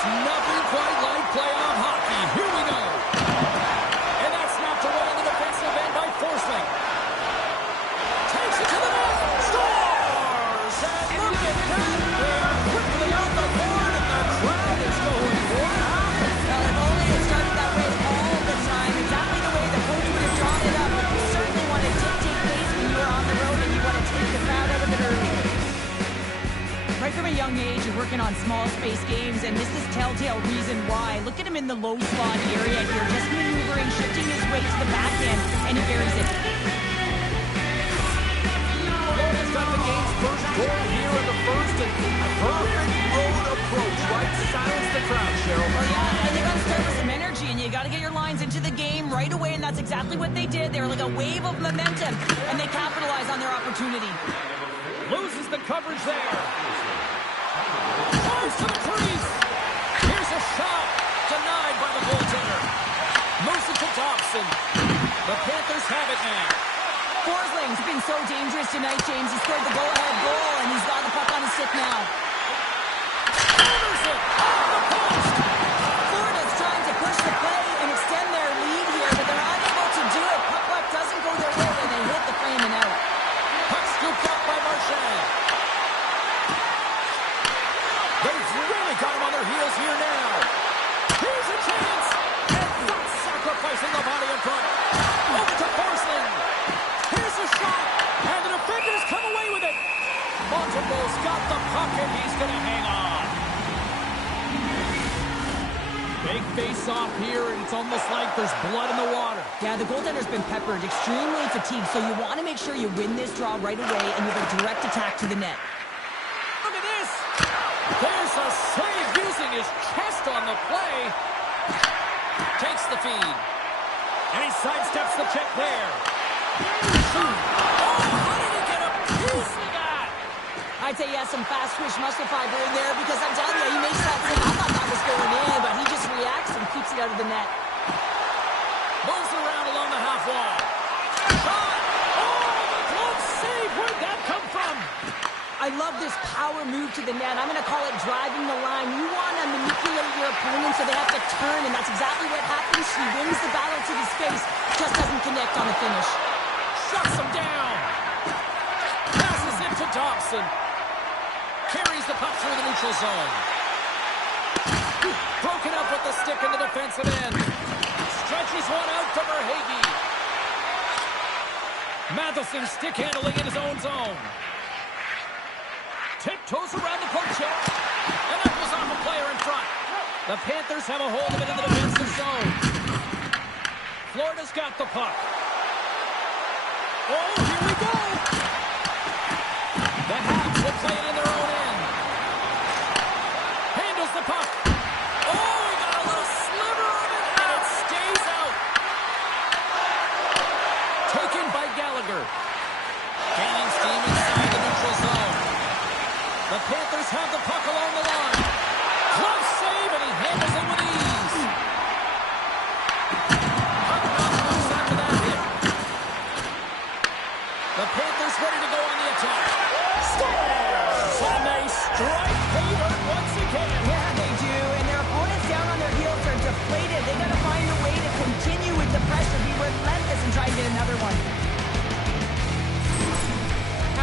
Nothing quite like playoff hockey. Here we go. And that's snapped away in the defensive end by Forsling. Takes it to the net. Scores! And look at that. They're quickly out the board, and the crowd is going wild. Well, if only it started that way all the time. Exactly the way the coach would have drawn it up. But you certainly want to dictate pace when you're on the road, and you want to take the crowd out of it early. Right from a young age, you're working on small space games, and this is telltale reason why. Look at him in the low slot area here, just maneuvering, shifting his way to the backhand, and he buries it. Florida's got the game's first goal here in the first, and a perfect road approach, right? Silence the crowd, Cheryl. Well, yeah, and you got to start with some energy, and you got to get your lines into the game right away, and that's exactly what they did. They were like a wave of momentum, and they capitalized on their opportunity. Loses the coverage there. Goes to the crease. Here's a shot. Denied by the goaltender. Moves it to Dobson. The Panthers have it now. Forsling's been so dangerous tonight, James. He scored the go-ahead goal, and he's got the puck on his stick now. Counters it. Off the post. Florida's trying to push the play and extend their lead here, but they're unable to do it. Puck doesn't go their way, and they hit the frame and out. Puck scooped up by Marchand. They've really got him on their heels here now. Here's a chance. And not sacrificing the body in front. Over to Forsling. Here's a shot. And the defenders come away with it. Montembeau's got the puck, and he's going to hang on. Big face-off here, and it's almost like there's blood in the water. Yeah, the goaltender's been peppered, extremely fatigued, so you want to make sure you win this draw right away, and you have a direct attack to the net. Look at this. There's a save using his chest on the play. Takes the feed. And he sidesteps the check there. Oh, how did he get a piece of that? I'd say he has some fast twitch muscle fiber in there, because I'm telling you, he makes that thing. I thought that was going in, but he just reacts and keeps it out of the net. Moves around along the half wall. Shot! Oh, the glove save! Where'd that come from? I love this power move to the net. I'm going to call it driving the line. You want to manipulate your opponent so they have to turn, and that's exactly what happens. He wins the battle to the space, just doesn't connect on the finish. Shuts him down. Passes it to Dobson. Carries the puck through the neutral zone. Broken up with the stick in the defensive end. Stretches one out to Verhaeghe. Matheson stick handling in his own zone. Tiptoes around the poke check. And that was off a player in front. The Panthers have a hold of it in the defensive zone. Florida's got the puck. Oh, here we go. The Habs will play it in their own end. Handles the puck. Oh, he got a little sliver of it, and it stays out. Taken by Gallagher. Gaining steam inside the neutral zone. The Panthers have the puck along the line. Glove save, and he handles it with ease. Puck knocks loose after that hit. The Panthers ready to go on the attack. Score!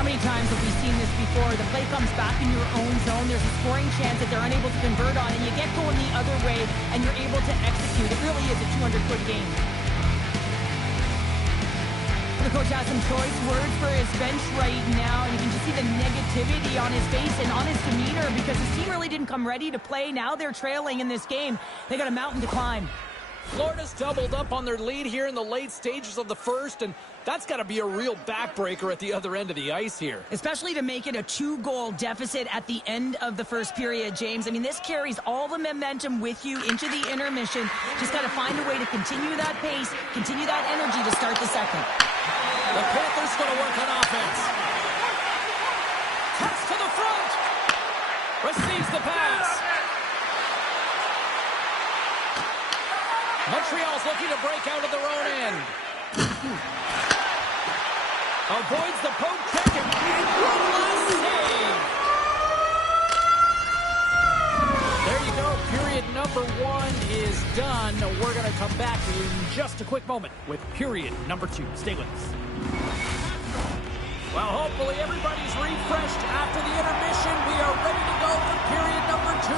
many times have we seen this before? The play comes back in your own zone. There's a scoring chance that they're unable to convert on, and you get going the other way, and you're able to execute. It really is a 200-foot game. The coach has some choice words for his bench right now, and you can just see the negativity on his face and on his demeanor because his team really didn't come ready to play. Now they're trailing in this game. They got a mountain to climb. Florida's doubled up on their lead here in the late stages of the first, and that's got to be a real backbreaker at the other end of the ice here. Especially to make it a 2-goal deficit at the end of the first period, James. I mean, this carries all the momentum with you into the intermission. Just got to find a way to continue that pace, continue that energy to start the second. The Panthers going to work on offense. Pass to the front. Receives the pass. Montreal's looking to break out of their own end. Avoids the poke check and one last save. There you go. Period number 1 is done. We're going to come back in just a quick moment with period number 2. Stay with us. Well, hopefully everybody's refreshed after the intermission. We are ready to go for period number 2.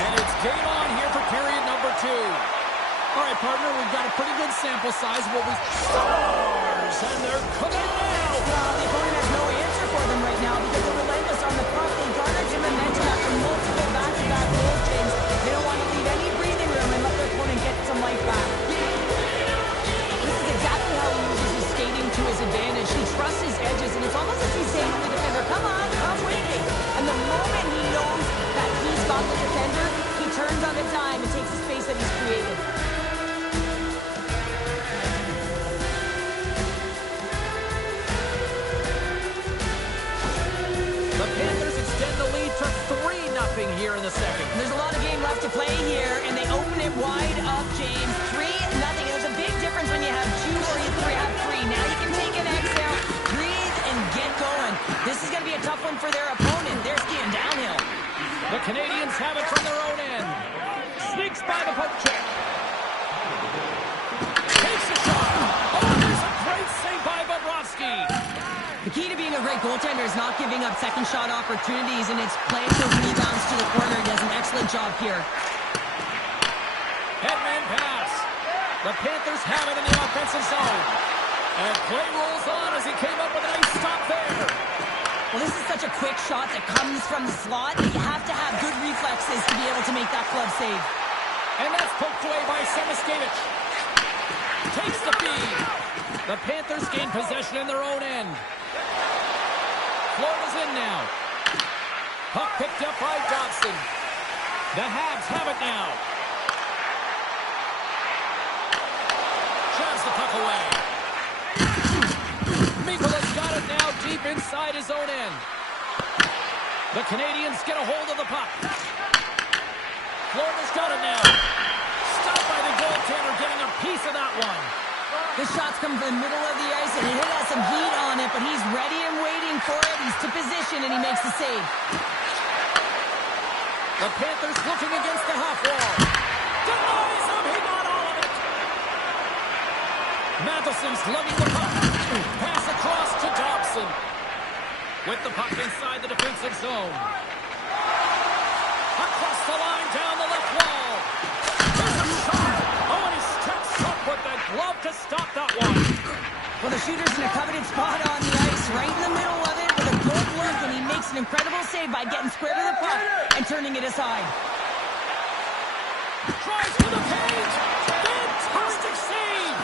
And it's game on here for period number 2. All right, partner, we've got a pretty good sample size. What we stars, and they're cooking now. Well, the opponent has no answer for them right now because they're relentless on the puck. They garnered some momentum after multiple back-to-back goals, James. They don't want to leave any breathing room and let their opponent get some life back. This is exactly how he uses his skating to his advantage. He trusts his edges, and it's almost as he's saying to the defender, come on, come with me. And the moment he knows that he's got the defender, he turns on a dime and takes the space that he's created. The Panthers extend the lead to 3-0 here in the second. There's a lot of game left to play here, and they open it wide up, James. 3-0. There's a big difference when you have 2 or you have 3. Now you can take an exhale, breathe, and get going. This is going to be a tough one for their opponent. They're skiing downhill. The Canadians have it from their own end. Sneaks by the poke check. Takes a shot. Oh, there's a great save by Bobrovsky. The key to being a great goaltender is not giving up second shot opportunities, and it's playing those rebounds to the corner. He does an excellent job here. Headman pass. The Panthers have it in the offensive zone. And play rolls on as he came up with a nice stop there. Well, this is such a quick shot that comes from the slot that you have to have good reflexes to be able to make that glove save. And that's poked away by Semiskevich. Takes the feed. The Panthers gain possession in their own end. Florida's in now. Puck picked up by Dobson. The Habs have it now. Drives the puck away. Mikola's got it now deep inside his own end. The Canadians get a hold of the puck. Florida's got it now. Stopped by the goaltender, getting a piece of that one. This shot's come from the middle of the ice, and it has some heat on it, but he's ready and waiting for it. He's to position, and he makes the save. The Panthers looking against the half wall. Denies him. He got all of it. Matheson's lugging the puck. Pass across to Dobson. With the puck inside the defensive zone. Across the line, down the left wall. There's a shot. Oh, and he steps up with the glove to stop that one. Well, the shooter's in a coveted spot on the ice, right in the middle of it, with a good look, and he makes an incredible save by getting square to the puck and turning it aside. Tries to the page. Fantastic save.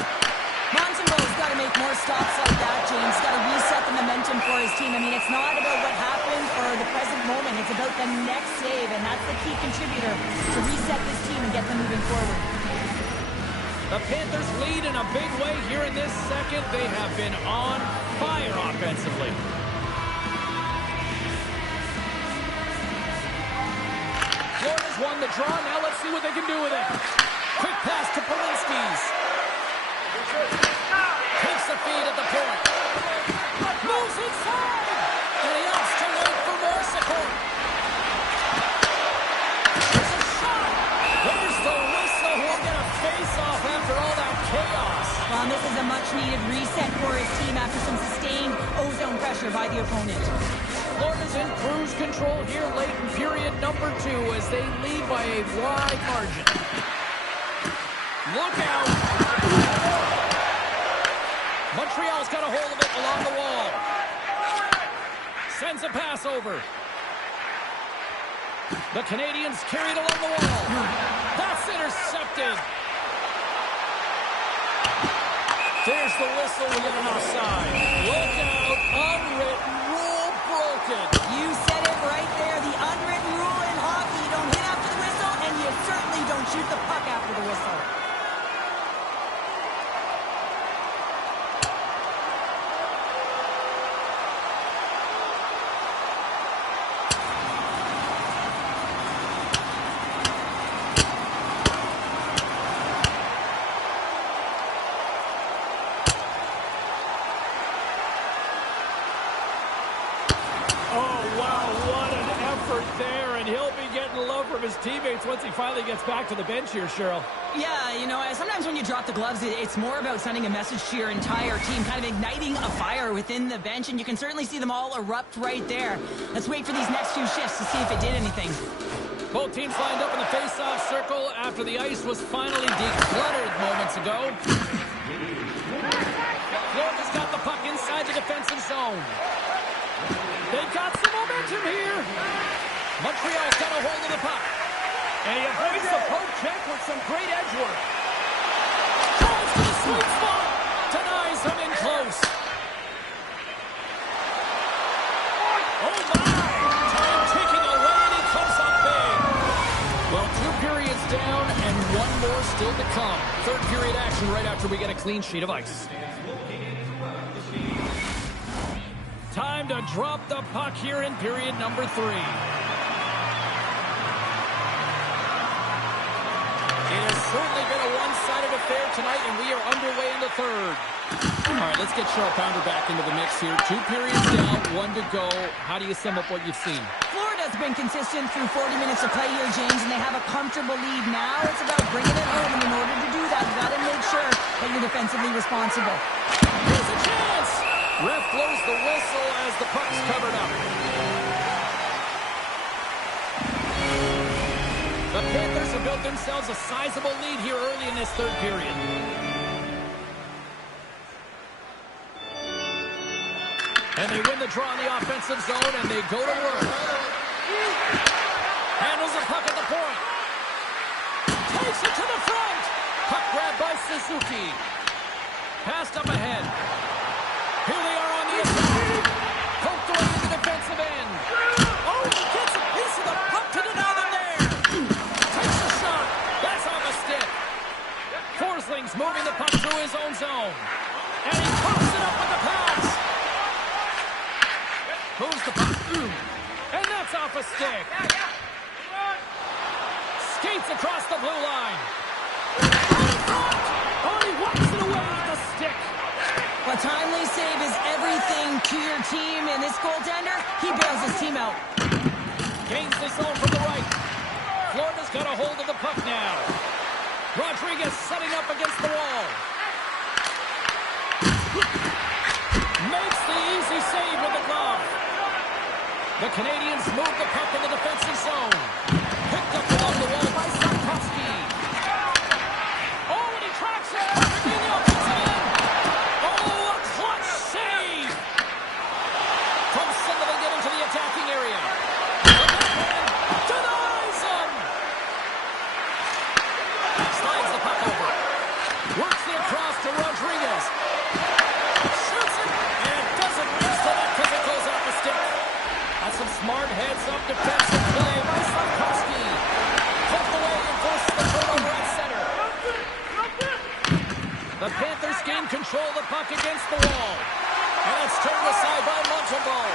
Montembeau's got to make more stops like that, James. Got to reset the momentum for his team. I mean, it's not about what happened or the present moment. It's about the next save, and that's the key contributor to reset this team and get them moving forward. The Panthers lead in a big way here in this second. They have been on fire offensively. Florida's won the draw. Now let's see what they can do with it. Quick pass to Polinski's. Takes the feed at the point. Moves inside. And he opts to wait for more support. There's a shot. There's the whistle. We'll get a face-off after all that chaos. Well, and this is a much-needed reset for his team after some sustained ozone pressure by the opponent. Florida's in cruise control here late in period number 2 as they lead by a wide margin. Look out! Montreal's got a hold of it along the wall. Sends a pass over. The Canadians carried along the wall. That's intercepted. There's the whistle. We get an offside. Look out. Unwritten rule broken. You said it right there. The unwritten rule in hockey. You don't hit after the whistle, and you certainly don't shoot the puck after the whistle. There, and he'll be getting love from his teammates once he finally gets back to the bench here, Cheryl. Yeah, you know, sometimes when you drop the gloves, it's more about sending a message to your entire team, kind of igniting a fire within the bench, and you can certainly see them all erupt right there. Let's wait for these next few shifts to see if it did anything. Both teams lined up in the face-off circle after the ice was finally decluttered moments ago. Florida's got the puck inside the defensive zone. They've got some momentum here. Montreal's got a hold of the puck. And he avoids the poke check with some great edge work. Tries to the sweet spot. Denies him in close. Oh my! Time ticking away and he comes up big. Well, 2 periods down and 1 more still to come. Third period action right after we get a clean sheet of ice. Time to drop the puck here in period number 3. It has certainly been a one-sided affair tonight, and we are underway in the third. All right, let's get Cheryl Pounder back into the mix here. 2 periods down, 1 to go. How do you sum up what you've seen? Florida's been consistent through 40 minutes of play here, James, and they have a comfortable lead now. It's about bringing it home, and in order to do that, you've got to make sure that you're defensively responsible. Here's a chance! Ref blows the whistle as the puck's covered up. The Panthers have built themselves a sizable lead here early in this third period. And they win the draw in the offensive zone, and they go to work. Handles the puck at the point. Takes it to the front. Puck grabbed by Suzuki. Passed up ahead. Here they are on the attack. Poked away to the defensive end. Oh, he gets a piece of the puck to deny them there. Takes a shot. That's on the stick. Forsling's moving the puck through his own zone. And he pops it up with the pass. Moves the puck. And that's off a stick. Skates across the blue line. Oh, he walks it away with the stick. A timely save is everything to your team, and this goaltender, he bails his team out. Gains the zone from the right. Florida's got a hold of the puck now. Rodriguez setting up against the wall. Makes the easy save with the glove. The Canadians move the puck in the defensive zone. Picked up along the wall by Sarkovsky. Oh, and he tracks it. Virginia puts it in. Oh, a clutch save. From signaling it into the attacking area. The backhand denies him. Slides the puck over. Works it across to Rodriguez. Shoots it. And it doesn't reach the net because it goes off the stick. That's some smart heads-up defensive play by Sarkovsky. Poked away and forces the turnover at center. The Panthers gain control of the puck against the wall. And it's turned aside by Montembeault.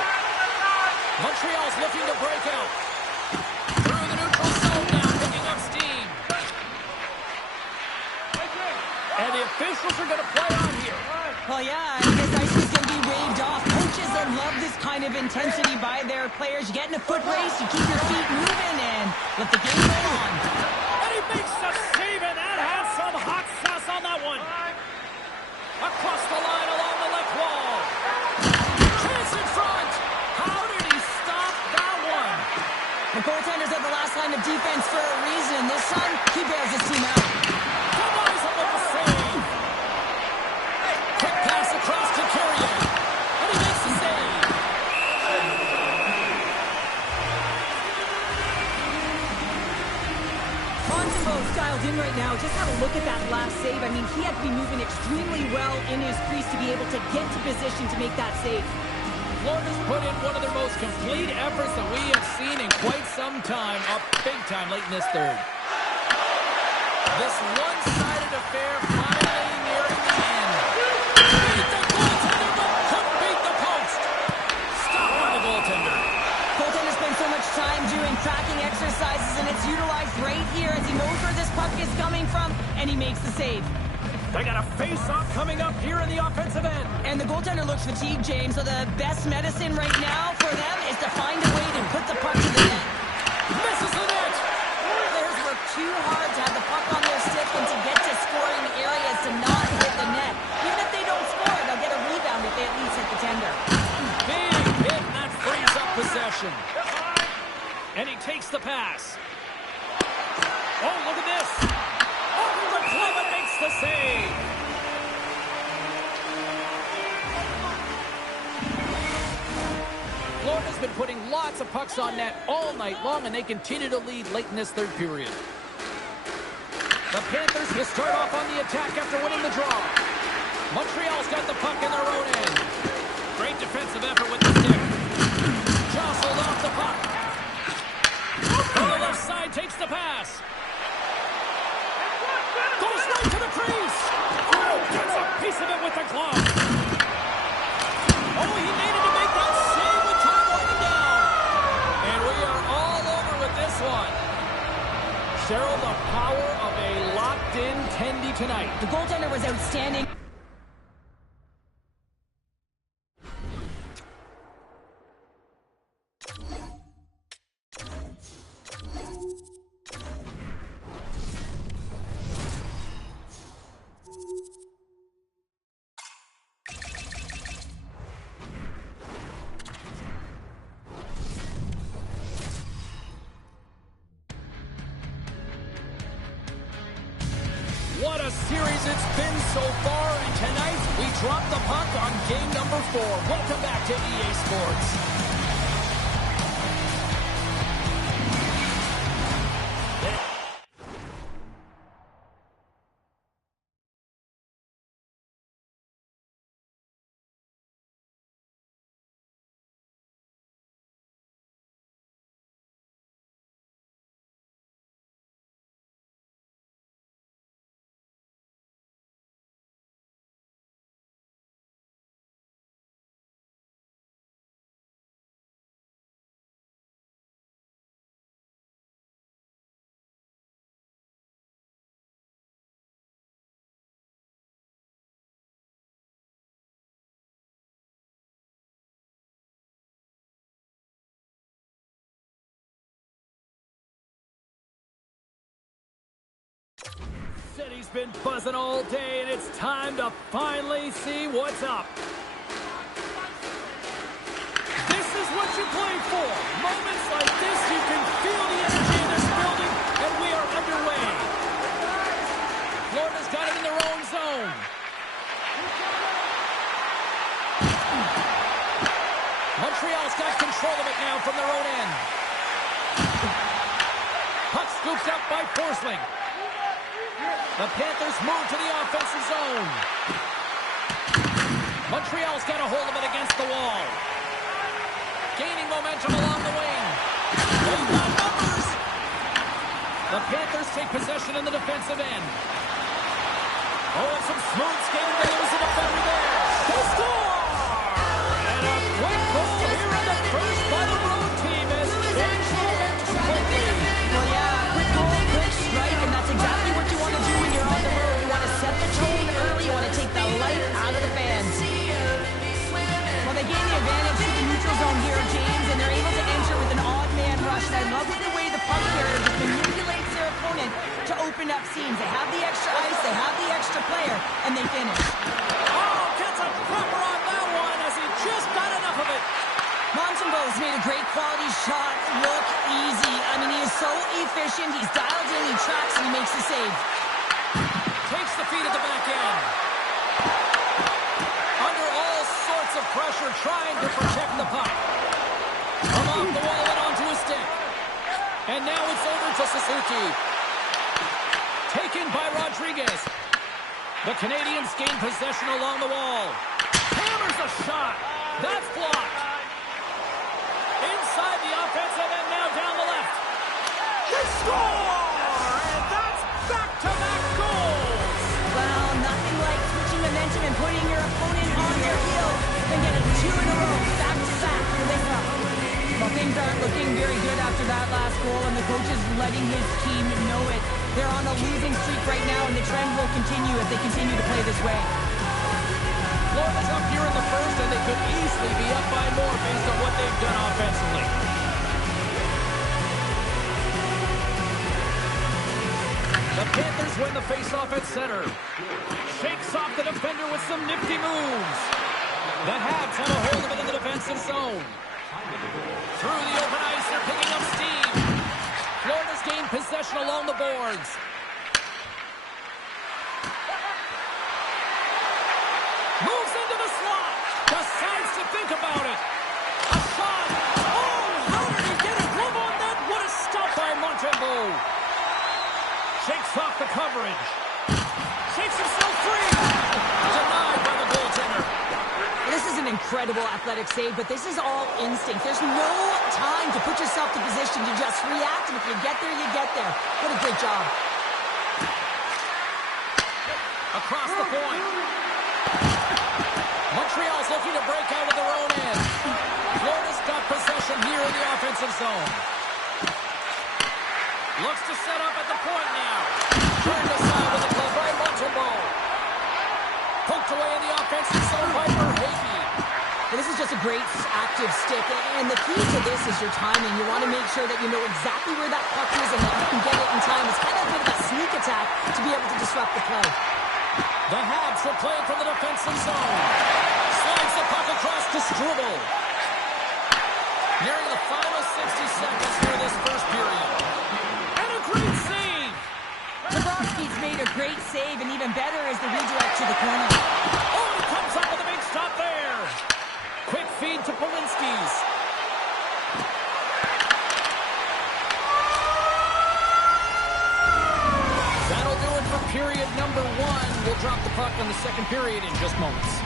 Montreal's looking to break out. Through the neutral zone now, picking up steam. And the officials are going to play on here. Well, yeah, I guess ice is going to be waved off. Coaches that love this kind of intensity by their players. You get in a foot race, you keep your feet moving, and let the game go on. And he makes the save, and that has some hot sauce on that one. defense for a reason. This time, he bails his team out. Cowboys up with the save. Quick pass across to Carrier. And he makes the save. Montembeau's dialed in right now. Just have a look at that last save. I mean, he had to be moving extremely well in his crease to be able to get to position to make that save. Florida's put in one of their most complete efforts that we have seen in quite some time, up big time late in this third. This one-sided affair finally nearing the end. Beat the goaltender, but couldn't beat the post. Stop by the goaltender. Goaltender spends so much time doing tracking exercises, and it's utilized right here as he knows where this puck is coming from, and he makes the save. They got a face-off coming up here in the offensive end. And the goaltender looks fatigued, James, so the best medicine right now for them is to find a way to put the puck to the net. Misses the net. Players work too hard to have the puck on their stick and to get to scoring areas to not hit the net. Even if they don't score, they'll get a rebound if they at least hit the tender. Big hit, and that frees up possession. And he takes the pass. Oh, look at this. Off the glove and makes the save. Florida's been putting lots of pucks on net all night long, and they continue to lead late in this third period. The Panthers will start off on the attack after winning the draw. Montreal's got the puck in their own end. Great defensive effort with the stick. Jostled off the puck. On the left side, takes the pass. Goes right to the crease. Oh, gets a piece of it with the glove. Oh, he needed to make that save with time winding down. And we are all over with this one. Cheryl, the power of a locked-in Tendy tonight. The goaltender was outstanding. What a series it's been so far, and tonight we drop the puck on game number 4. Welcome back to EA Sports. City's been buzzing all day, and it's time to finally see what's up. This is what you play for. Moments like this, you can feel the energy in this building, and we are underway. Florida's got it in their own zone. Montreal's got control of it now from their own end. Puck scooped up by Forsling. The Panthers move to the offensive zone. Montreal's got a hold of it against the wall. Gaining momentum along the wing. They've got numbers. The Panthers take possession in the defensive end. Oh, and some smooth skating to lose the defender there. They score! And a quick goal here in the first by the road team as changed momentum quickly. Well, yeah, quick goal, quick strike, and that's exactly what you want to do when you're on the road. You want to set the tone early. You want to take the life out of the fans. Well, they gain the advantage to the neutral zone here, James, and they're able to enter with an odd man rush. And I love the way the puck carrier just manipulates their opponent to open up seams. They have the extra ice, they have the extra player, and they finish. Oh, gets a proper on that one as he just got enough of it. Montembeau's made a great quality shot look easy. I mean, he is so efficient. He's dialed in, he tracks, and he makes the save. Takes the feed at the back end. Under all sorts of pressure, trying to protect the puck. From off the wall and onto his stick. And now it's over to Suzuki. Taken by Rodriguez. The Canadians gain possession along the wall. Hammers a shot. That's blocked. Inside the offensive end, now down the left. They score! And that's back-to-back goals. Well, nothing like switching momentum and putting your opponent on their heels and getting 2 in a row, back-to-back for this one. Well, things aren't looking very good after that last goal, and the coach is letting his team know it. They're on a losing streak right now, and the trend will continue if they continue to play this way. Florida's up here in the first, and they could easily be up by more based on what they've done offensively. The Panthers win the faceoff at center. Shakes off the defender with some nifty moves. The Habs have a hold of it in the defensive zone. Through the open ice, they're picking up steam. Florida's gained possession along the boards. Moves into the slot. Decides to think about it. A shot. Oh, how did he get a glove on that? What a stop by Montembeau. Shakes off the coverage. Shakes himself free. Denied by the goaltender. This is an incredible athletic save, but this is all instinct. There's no time to put yourself to position to just react, and if you get there, you get there. What a great job. Across the point. Montreal's looking to break out of their own end. Florida's got possession here in the offensive zone. Looks to set up at the point now. Turned aside with a glove by Montembeau. Poked away in the offensive zone by Verhaeghe. This is just a great active stick, and the key to this is your timing. You want to make sure that you know exactly where that puck is and that you can get it in time. It's kind of a bit of a sneak attack to be able to disrupt the play. The Habs are playing from the defensive zone. Slides the puck across to Struble. Nearing the final 60 seconds here this first period. And a great save! Bobrovsky's made a great save, and even better is the redirect to the corner. Oh, he comes up with a big stop there. Quick feed to Polinski's. That'll do it for period number 1. We'll drop the puck on the second period in just moments.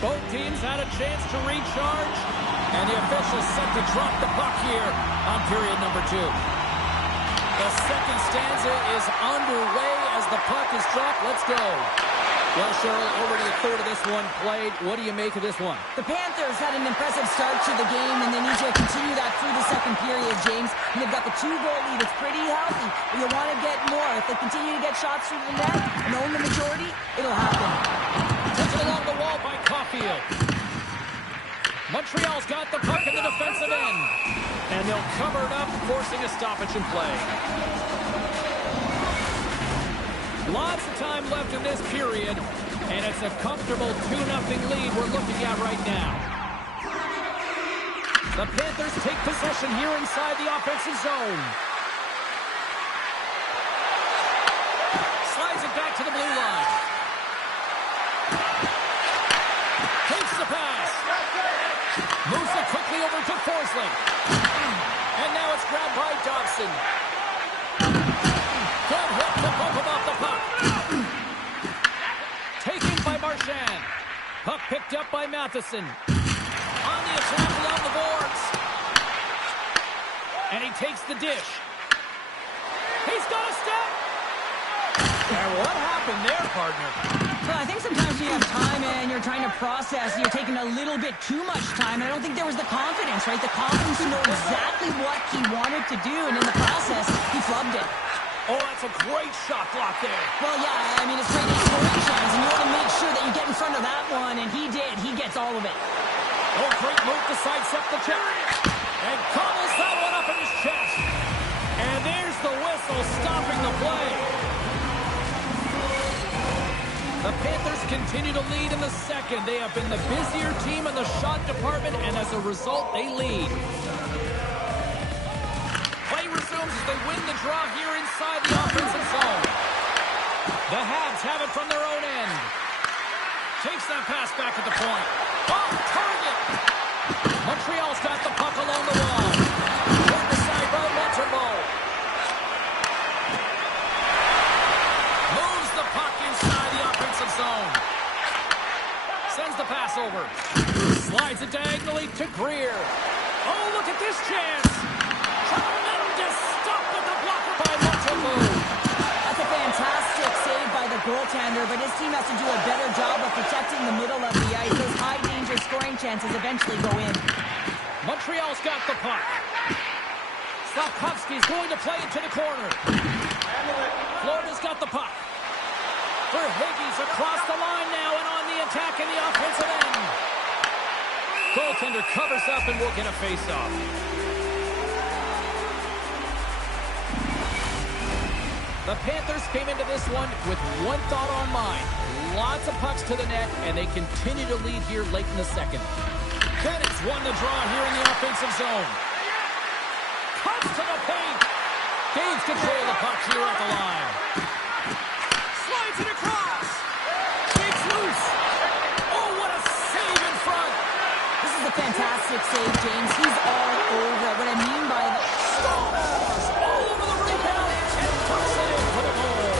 Both teams had a chance to recharge, and the officials set to drop the puck here on period number 2. The second stanza is underway as the puck is dropped. Let's go. Well, Cheryl, over to the third of this one played. What do you make of this one? The Panthers had an impressive start to the game, and they need to continue that through the second period, James. And they've got the 2-goal lead. It's pretty healthy. But you want to get more. If they continue to get shots through the net and own the majority, it'll happen. Taken along the wall by Caulfield. Montreal's got the puck in the defensive end. And they'll cover it up, forcing a stoppage in play. Lots of time left in this period, and it's a comfortable 2-0 lead we're looking at right now. The Panthers take possession here inside the offensive zone. Slides it back to the blue line. Takes the pass. Moves it quickly over to Forsling. And now it's grabbed by Dobson. Good hit to bump him off the puck. Taken by Marchand. Puck picked up by Matheson. On the attack along the boards. And he takes the dish. He's got a step. And what happened there, partner? Well, I think sometimes when you have time and you're trying to process, you're taking a little bit too much time. I don't think there was the confidence, right? The confidence to know exactly what he wanted to do, and in the process, he flubbed it. Oh, that's a great shot block there. Well, yeah, I mean, it's great scoring chance, and you want to make sure that you get in front of that one, and he did. He gets all of it. Oh, great move to sidestep the check. And cobbles that one up in his chest. And there's the whistle stopping the play. The Panthers continue to lead in the second. They have been the busier team in the shot department, and as a result, they lead. Play resumes as they win the draw here inside the offensive zone. The Habs have it from their own end. Takes that pass back at the point. Off target. Montreal's got the puck along the wall. Toward the side by Montembeault. Moves the puck inside the offensive zone. Sends the pass over. Slides it diagonally to Greer. Oh, look at this chance. Tremendous stop with the blocker by Montembeault. That's a fantastic save by the goaltender, but his team has to do a better job of protecting the middle of the ice. Those high-danger scoring chances eventually go in. Montreal's got the puck. Slafkovsky's going to play it to the corner. Florida's got the puck. Verhaeghe's across the line now and on the attack in the offensive end. Goaltender covers up and will get a face-off. The Panthers came into this one with one thought on mind. Lots of pucks to the net, and they continue to lead here late in the second. Bennett's won the draw here in the offensive zone. Comes to the paint. Gains control of the puck here at the line. Slides it across. Shakes loose. Oh, what a save in front. This is a fantastic save, James. He's all over it. What I mean by that, Stars all over the rebound and puts it in for the goal.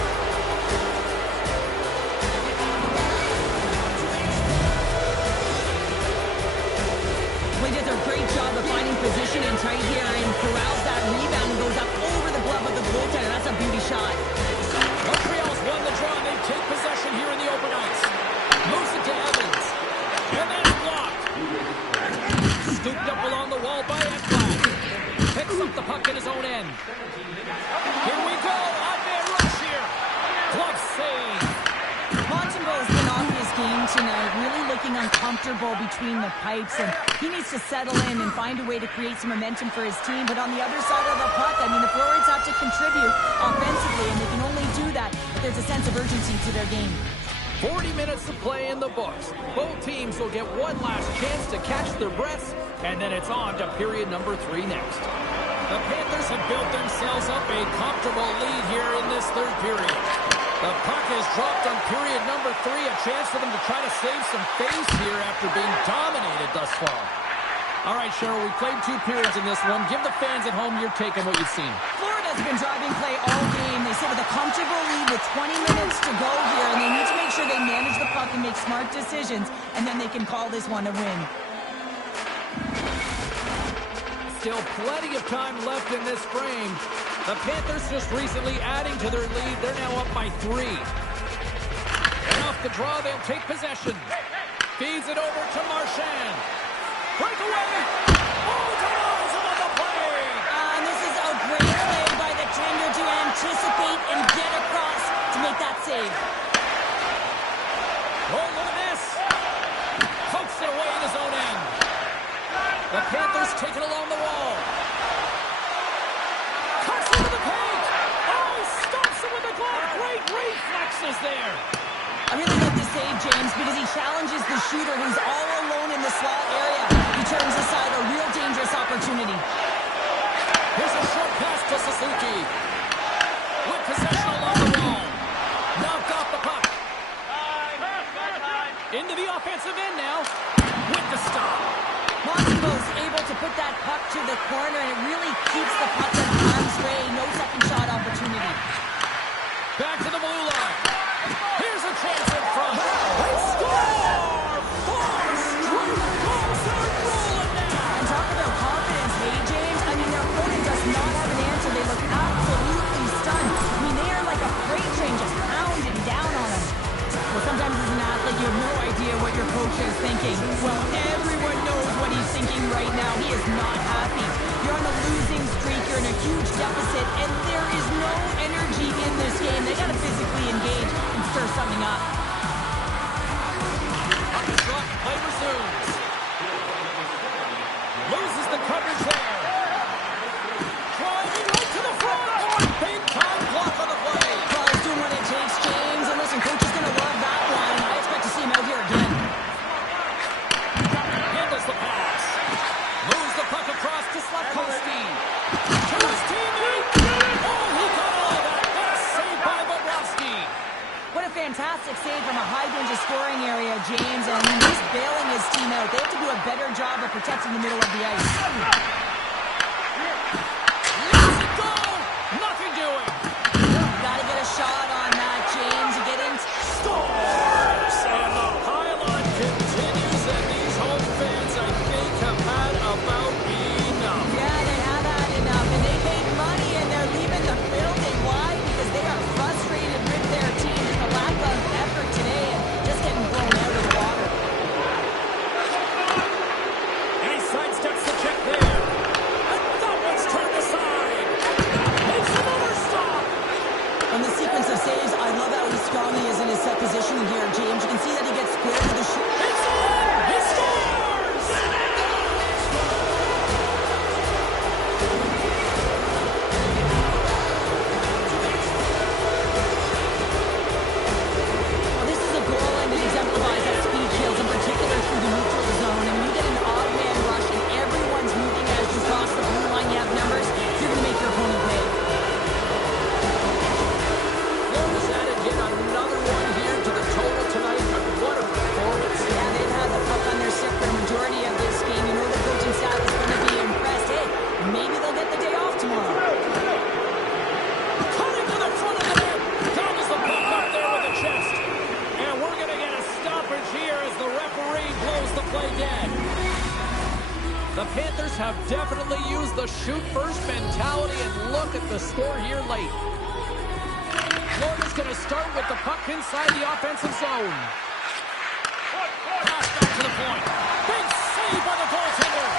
he does a great job of finding position and tight here and corrals that rebound and goes up over the glove of the goaltender. That's a beauty shot. Montreal's won the draw, and they take possession here in the open ice. Moves it to Evans. And that's blocked. Scooped up along the wall by Ekblad. Picks up the puck in his own end. Here we go. On-man rush here. Glove save. Montembeault's been off his game tonight, really looking uncomfortable between the pipes, and he needs to settle in and find a way to create some momentum for his team. But on the other side of the puck, I mean, the forwards have to contribute offensively, and they can only do that if there's a sense of urgency to their game. 40 minutes to play in the books. Both teams will get one last chance to catch their breaths, and then it's on to period number 3 next. The Panthers have built themselves up a comfortable lead here in this third period. The puck is dropped on period number 3, a chance for them to try to save some face here after being dominated thus far. All right, Cheryl, we played 2 periods in this one. Give the fans at home your take on what you've seen. Florida's been driving play all game. They sit with a comfortable lead with 20 minutes to go here, and they need to make sure they manage the puck and make smart decisions, and then they can call this one a win. Still plenty of time left in this frame. The Panthers just recently adding to their lead. They're now up by 3. And off the draw, they'll take possession. Feeds it over to Marchand. Breakaway! Oh, denies him on the play! And this is a great play by the tender to anticipate and get across to make that save. Oh, look at this! Pokes it away in his own end. The Panthers take it along the wall. Cuts into the paint! Oh, he stops him with the glove! Great reflexes there! I really like the save, James, because he challenges the shooter who's all alone in the slot area. He turns aside a real dangerous opportunity. Here's a short pass to Suzuki. With possession along the wall. Knocked off the puck. Into the offensive end now. With the stop. Montembeault's able to put that puck to the corner, and it really keeps the puck in harm's way. No second shot opportunity. Back to the blue line. Here's a chance in front. They score! 4 straight goals. They're rolling now. And talk about confidence, hey, James? I mean, their opponent does not have an answer. They look absolutely stunned. I mean, they are like a freight train just pounding down on them. Well, sometimes as an athlete, you have no idea what your coach is thinking. Well, everyone knows what he's thinking right now. He is not happy. You're on a losing streak. You're in a huge deficit, and there is no energy in this game. They got to physically engage and stir something up. On the shot, play resumes. Loses the coverage there. Driving right to the front. Big time block on the play. Well, he's doing what it takes, James. And listen, coach is going to love that one. I expect to fantastic save from a high-danger scoring area, James, and he's bailing his team out. They have to do a better job of protecting the middle of the ice. Let's go! Nothing doing. Gotta get a shot on that, James. You get in. Scores! And the pylon continues, and these home fans, I think, have had about enough. Yeah, they have had enough, and they paid money, and they're leaving the building. Why? Because they are frustrated with their team. Just a lack of effort today and just getting blown out of the water. And he sidesteps the check there. And that one's turned aside. Makes another stop. On the sequence of saves, I love how strong he is in his set positioning here, James. You can see that he gets squared to the shoot. It's in! He scores! Well, this is a goal, and it exemplifies that speed kills, in particular through the neutral zone. And when you get an odd man rush and everyone's moving as you cross the blue line, you have numbers, you're going to make your opponent pay. Florida's added yet another one here to the total tonight, but what a performance. Yeah, they've had the puck on their stick for the majority of this game. You know the coaching staff is going to be impressed. Hey, maybe they'll get the day off tomorrow. Cutting to the front of the net. Dodges the puck up there with the chest. And we're going to get a stoppage here as the referee blows the play dead. The Panthers have definitely used the shoot-first mentality, and look at the score here late. Florida's going to start with the puck inside the offensive zone. Pass back to the point. Big save by the goaltender.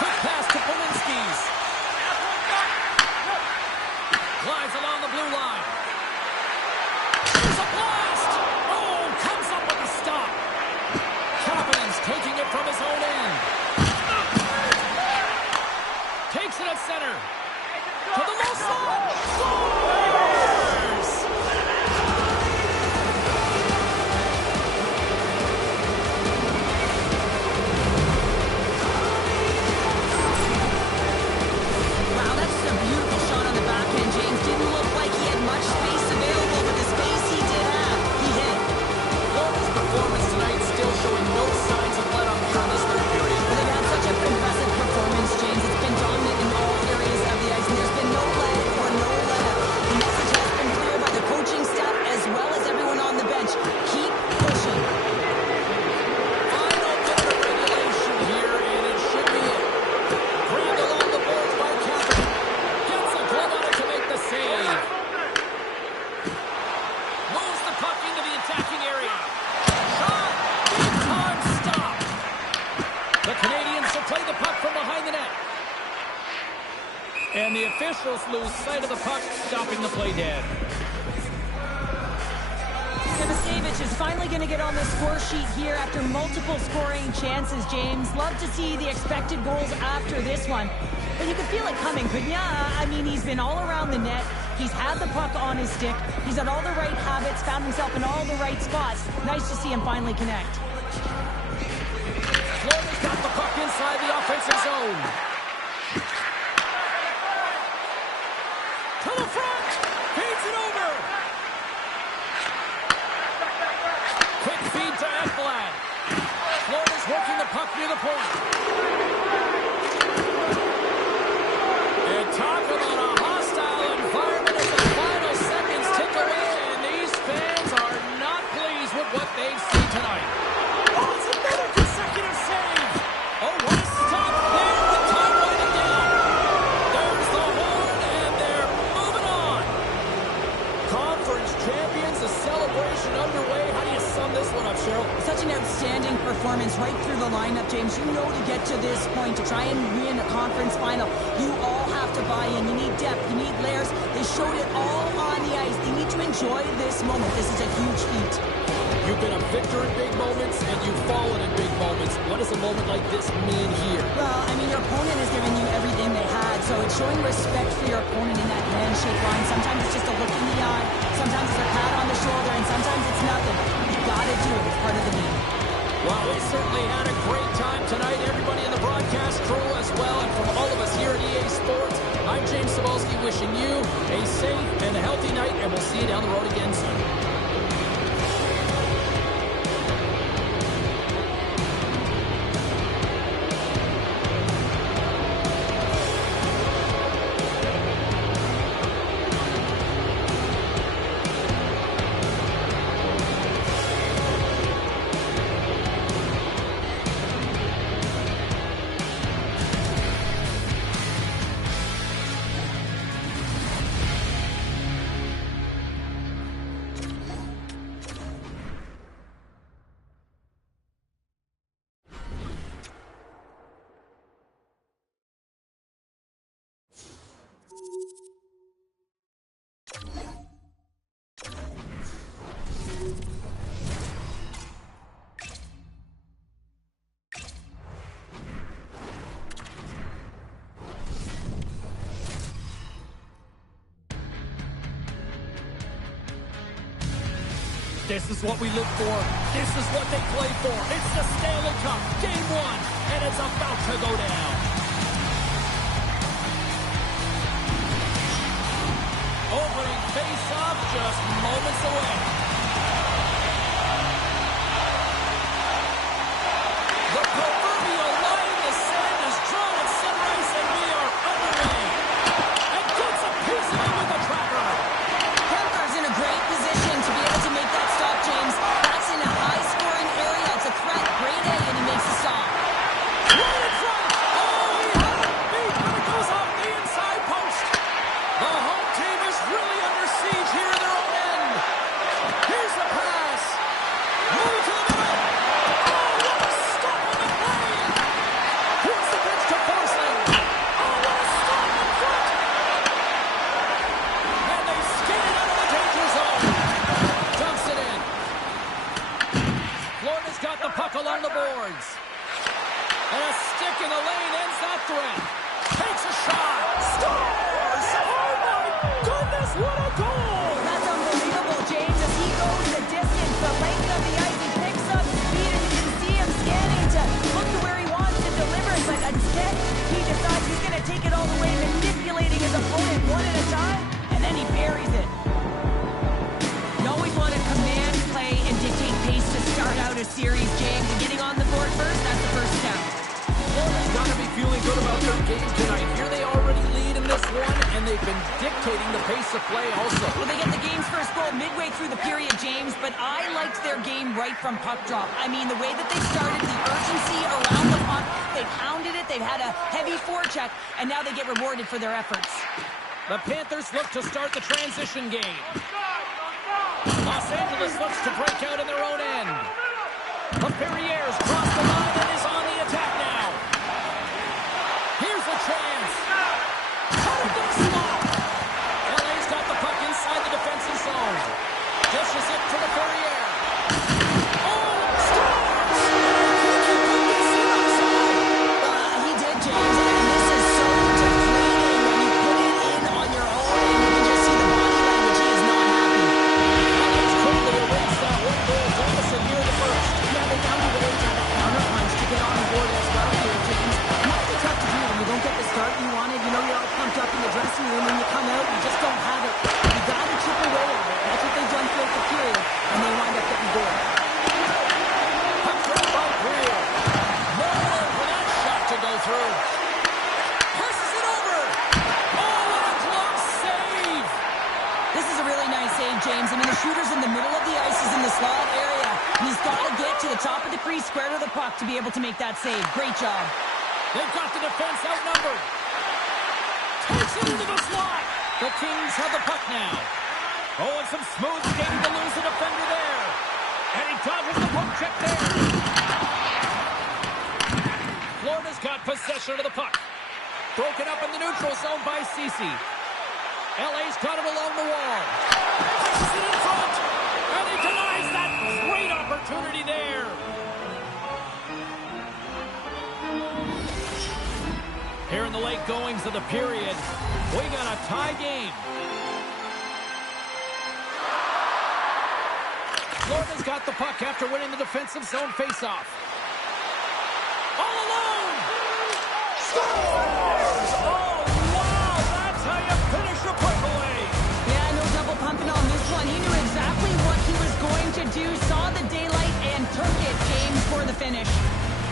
Quick pass to Polinski's. Glides along the blue line. There's a blast! Oh, comes up with a stop. Kapanen's taking it from his own end. Takes it at center. To the low slot. Scores! Wow, that's just a beautiful shot on the backhand, James. Didn't look like he had much space available, but the space he did have, he hit. Florida's performance tonight still showing no signs of let up here in this third period. Well, they've had such an impressive performance, James. It's been dominant in all areas of the ice, and there's been no let or no let up. The message has been clear by the coaching staff as well as everyone on the bench. Keep pushing. Final bit of regulation here, and it should be it. Grabbed along the boards by Kapanen. Gets a glove on it to make the save. Moves the puck into the attacking area. Shot! Big time stop. The Canadians will play the puck from behind the net. And the officials lose sight of the puck, stopping the play dead. Savage is finally going to get on the score sheet here after multiple scoring chances, James. Love to see the expected goals after this one. But you could feel it coming, couldn't ya? I mean, he's been all around the net. He's had the puck on his stick. He's had all the right habits, found himself in all the right spots. Nice to see him finally connect. Florida's got the puck inside the offensive zone. To the front! Feeds it over! Quick feed to Ekblad. Florida's working the puck near the point. And talk about a hostile environment as the final seconds tick away, and these fans are not pleased with what they've seen tonight. Oh, it's another consecutive save! Oh, what a stop there with time winding down. There's the horn, and they're moving on. Conference champions, the celebration underway. How do you sum this one up, Cheryl? Such an outstanding performance right through the lineup, James. You know to get to this point, to try and win a conference final, you all have to buy in. You need depth, you need layers. They showed it all on the ice. They need to enjoy this moment. This is a huge feat. You've been a victor in big moments, and you've fallen in big moments. What does a moment like this mean here? Well, I mean, your opponent has given you everything they had, so it's showing respect for your opponent in that handshake line. Sometimes it's just a look in the eye, sometimes it's a pat on the shoulder, and sometimes it's nothing. You gotta do it. It's part of the game. Well, we certainly had a great time tonight. Everybody in the broadcast crew as well, and from all of us here at EA Sports, I'm James Cebulski wishing you a safe and a healthy night, and we'll see you down the road again soon. This is what we live for. This is what they play for. It's the Stanley Cup, Game 1, and it's about to go down. Opening face-off just moments away. The proverbial line in the sand is drawn at center ice, and we are underway. And gets a piece of it with the tracker. Kemper's in a great position to be able to make that stop, James. That's in a high-scoring area. It's a threat. Grade A, and he makes a stop. Right in front. Oh, he had it beat, but it goes off the inside post. The home team is really under siege here in their own end. Here's the pass. Move to the middle. Oh, what a stop on the play. Here's the pitch to Forsling. Oh, what a stop in front. And they skate it out of the danger zone. Dumps it in. Florida's got the puck along the boards. And a stick in the lane ends that threat. Takes a shot. Scores! Oh, my goodness, what a goal! That's unbelievable, James. As he goes the distance, the length of the ice, he picks up speed, and you can see him scanning to look to where he wants to deliver. But instead, he decides he's going to take it all the way, manipulating his opponent one at a time, and then he buries it. You always want to command play and dictate pace to start out a series, James. And getting on the board first, that's the first step. Florida's got to be feeling good about their game tonight. Here they already lead in this one, and they've been dictating the pace of play also. Well, they get the game's first goal midway through the period, James, but I liked their game right from puck drop. I mean, the way that they started, the urgency around the puck, they pounded it, they've had a heavy forecheck, and now they get rewarded for their efforts. The Panthers look to start the transition game. Los Angeles looks to break out in their own end. Laperriere's crossed the line and is on the attack now. Here's a chance. Cut it to the slot. LA's got the puck inside the defensive zone. Dishes it to Laperriere. Oh, scores! He put this in outside. He did, James, and this is so deflating when you put it in on your own, and you can just see the body language. He is not happy. LA's quickly erased that one-goal deficit here in the first. Yeah, they found a way to have that counter-punch to get on the board as well here, James. Might be tough to do when you don't get the start you wanted. You know you're all pumped up in the dressing room. When you come out, you just don't have it. You got to chip away at it. That's what they've done throughout the period, and they wind up getting goals. Puck drop by Creel. Nowhere for that shot to go through. Passes it over. Oh, what a glove save. This is a really nice save, James. I mean, the shooter's in the middle of the ice. He's in the slot area. He's got to get to the top of the crease, square to the puck, to be able to make that save. Great job. They've got the defense outnumbered. Takes it into the slot. The Kings have the puck now. Oh, and some smooth skating to lose the defender there. And he dodges the poke check there. Florida's got possession of the puck. Broken up in the neutral zone by Ceci. LA's got it along the wall. Pushes it in front. And he denies that great opportunity there. Here in the late goings of the period, we got a tie game. Florida's got the puck after winning the defensive zone faceoff. All alone! Scores! Oh, wow! That's how you finish a breakaway. Yeah, no double pumping on this one. He knew exactly what he was going to do, saw the daylight, and took it, James, for the finish.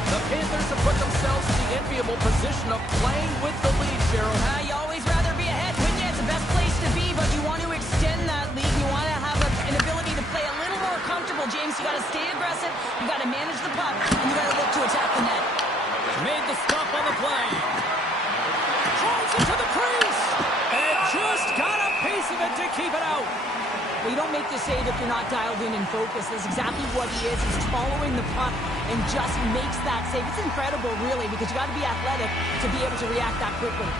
The Panthers have put themselves in the enviable position of playing with the lead, Cheryl. You always rather be ahead, wouldn't you? It's the best place to be, but you want to extend that lead. You want to have an ability to play a little more comfortable, James. You got to stay aggressive, you got to manage the puck, and you got to look to attack the net. Made the stop on the play. Drives into the crease. And just got a piece of it to keep it out. Well, you don't make the save if you're not dialed in and focused. That's exactly what he is. He's following the puck and just makes that save. It's incredible, really, because you got to be athletic to be able to react that quickly.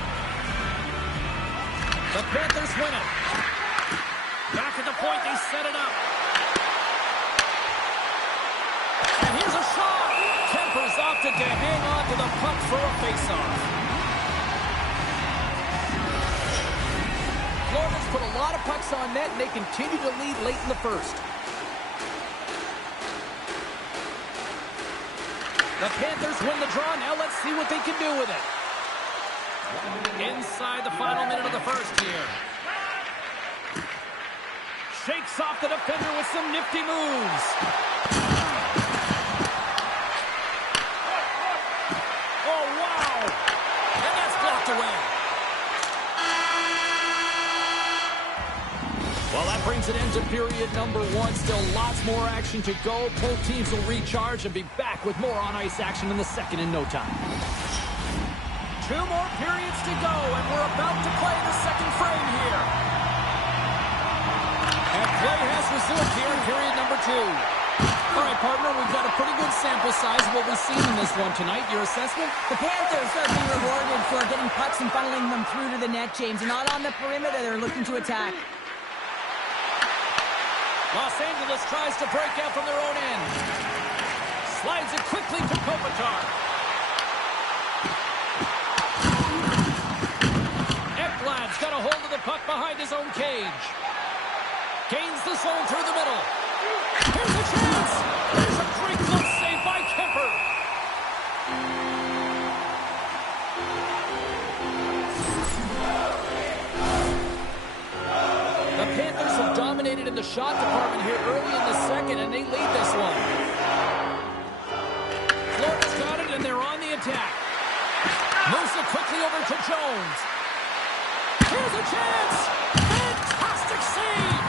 The Panthers win it. Back at the point, they set it up. And here's a shot. Kemper's opted to hang on to the puck for a faceoff. Florida's put a lot of pucks on net, and they continue to lead late in the first. The Panthers win the draw. Now let's see what they can do with it. Inside the final minute of the first here. Shakes off the defender with some nifty moves. Oh, wow. And that's blocked away. Well, that brings an end to period number one. Still lots more action to go. Both teams will recharge and be back with more on-ice action in the second in no time. 2 more periods to go, and we're about to play the second frame here. And play has resumed here in period number 2. All right, partner, we've got a pretty good sample size of what we've seen in this one tonight. Your assessment? The Panthers are being rewarded for getting pucks and funneling them through to the net, James. And not on the perimeter, they're looking to attack. Los Angeles tries to break out from their own end. Slides it quickly to Kopitar. Ekblad's got a hold of the puck behind his own cage. Gains the zone through the middle. Here's a chance. There's a great close save by Kemper. The Panthers have dominated in the shot department here early in the second, and they lead this one. Florida's got it, and they're on the attack. Moves it quickly over to Jones. Here's a chance. Fantastic save.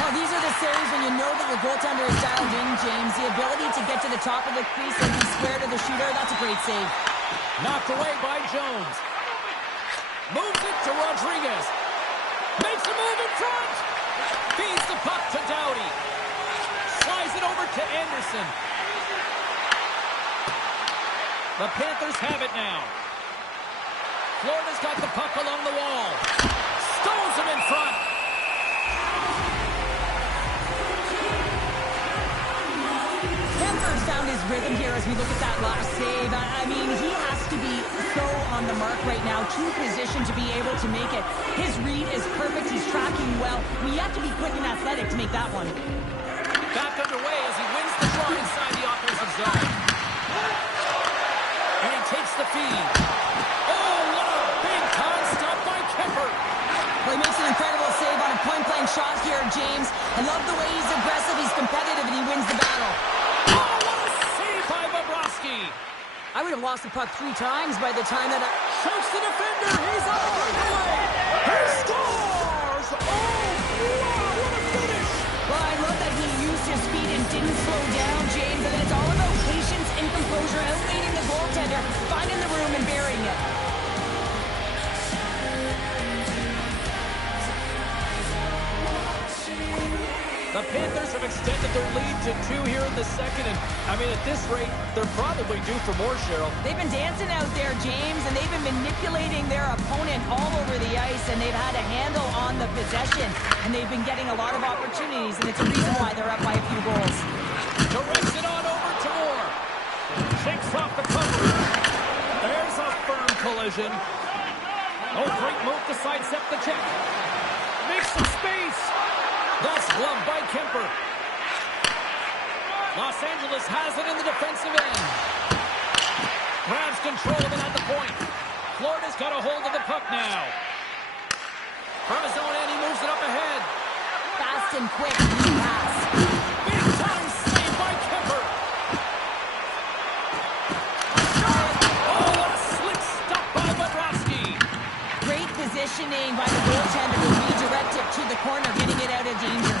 Well, these are the saves when you know that your goaltender is dialed in, James. The ability to get to the top of the crease and be square to the shooter, that's a great save. Knocked away by Jones. Moves it to Rodriguez. Makes a move in front. Feeds the puck to Doughty. Slides it over to Anderson. The Panthers have it now. Florida's got the puck along the wall. Stones him in front. Kemper's found his rhythm here as we look at that last save. I mean, he has to be so on the mark right now, true position to be able to make it. His read is perfect. He's tracking well. We have to be quick and athletic to make that one. Back underway as he wins the draw inside the offensive zone. And he takes the feed. Oh, what a big time stop by Kemper. Well, he makes an incredible save on a point-blank shot here, James. I love the way he's aggressive, he's competitive, and he wins the battle. Oh, what a save by Bobrovsky. I would have lost the puck 3 times by the time that I... Shoots the defender. He's on the way. He scores. Oh, wow, what a finish. Well, I love that he used his speed and didn't slow down, James. And it's all about patience and composure, outleading the goaltender, finding the room and burying it. The Panthers have extended their lead to 2 here in the second. And, I mean, at this rate, they're probably due for more, Cheryl. They've been dancing out there, James, and they've been manipulating their opponent all over the ice, and they've had a handle on the possession, and they've been getting a lot of opportunities, and it's a reason why they're up by a few goals. Directs it on over to Moore. Shakes off the coverage. There's a firm collision. Oh, great move to sidestep the check. Makes some space. That's gloved by Kemper. Los Angeles has it in the defensive end. Grabs control of it at the point. Florida's got a hold of the puck now. From his own end, he moves it up ahead. Fast and quick, lead pass. Big time save by Kemper. Oh, what a slick stop by Bobrovsky. Great positioning by the goaltender to redirect it to the corner, getting it out of danger.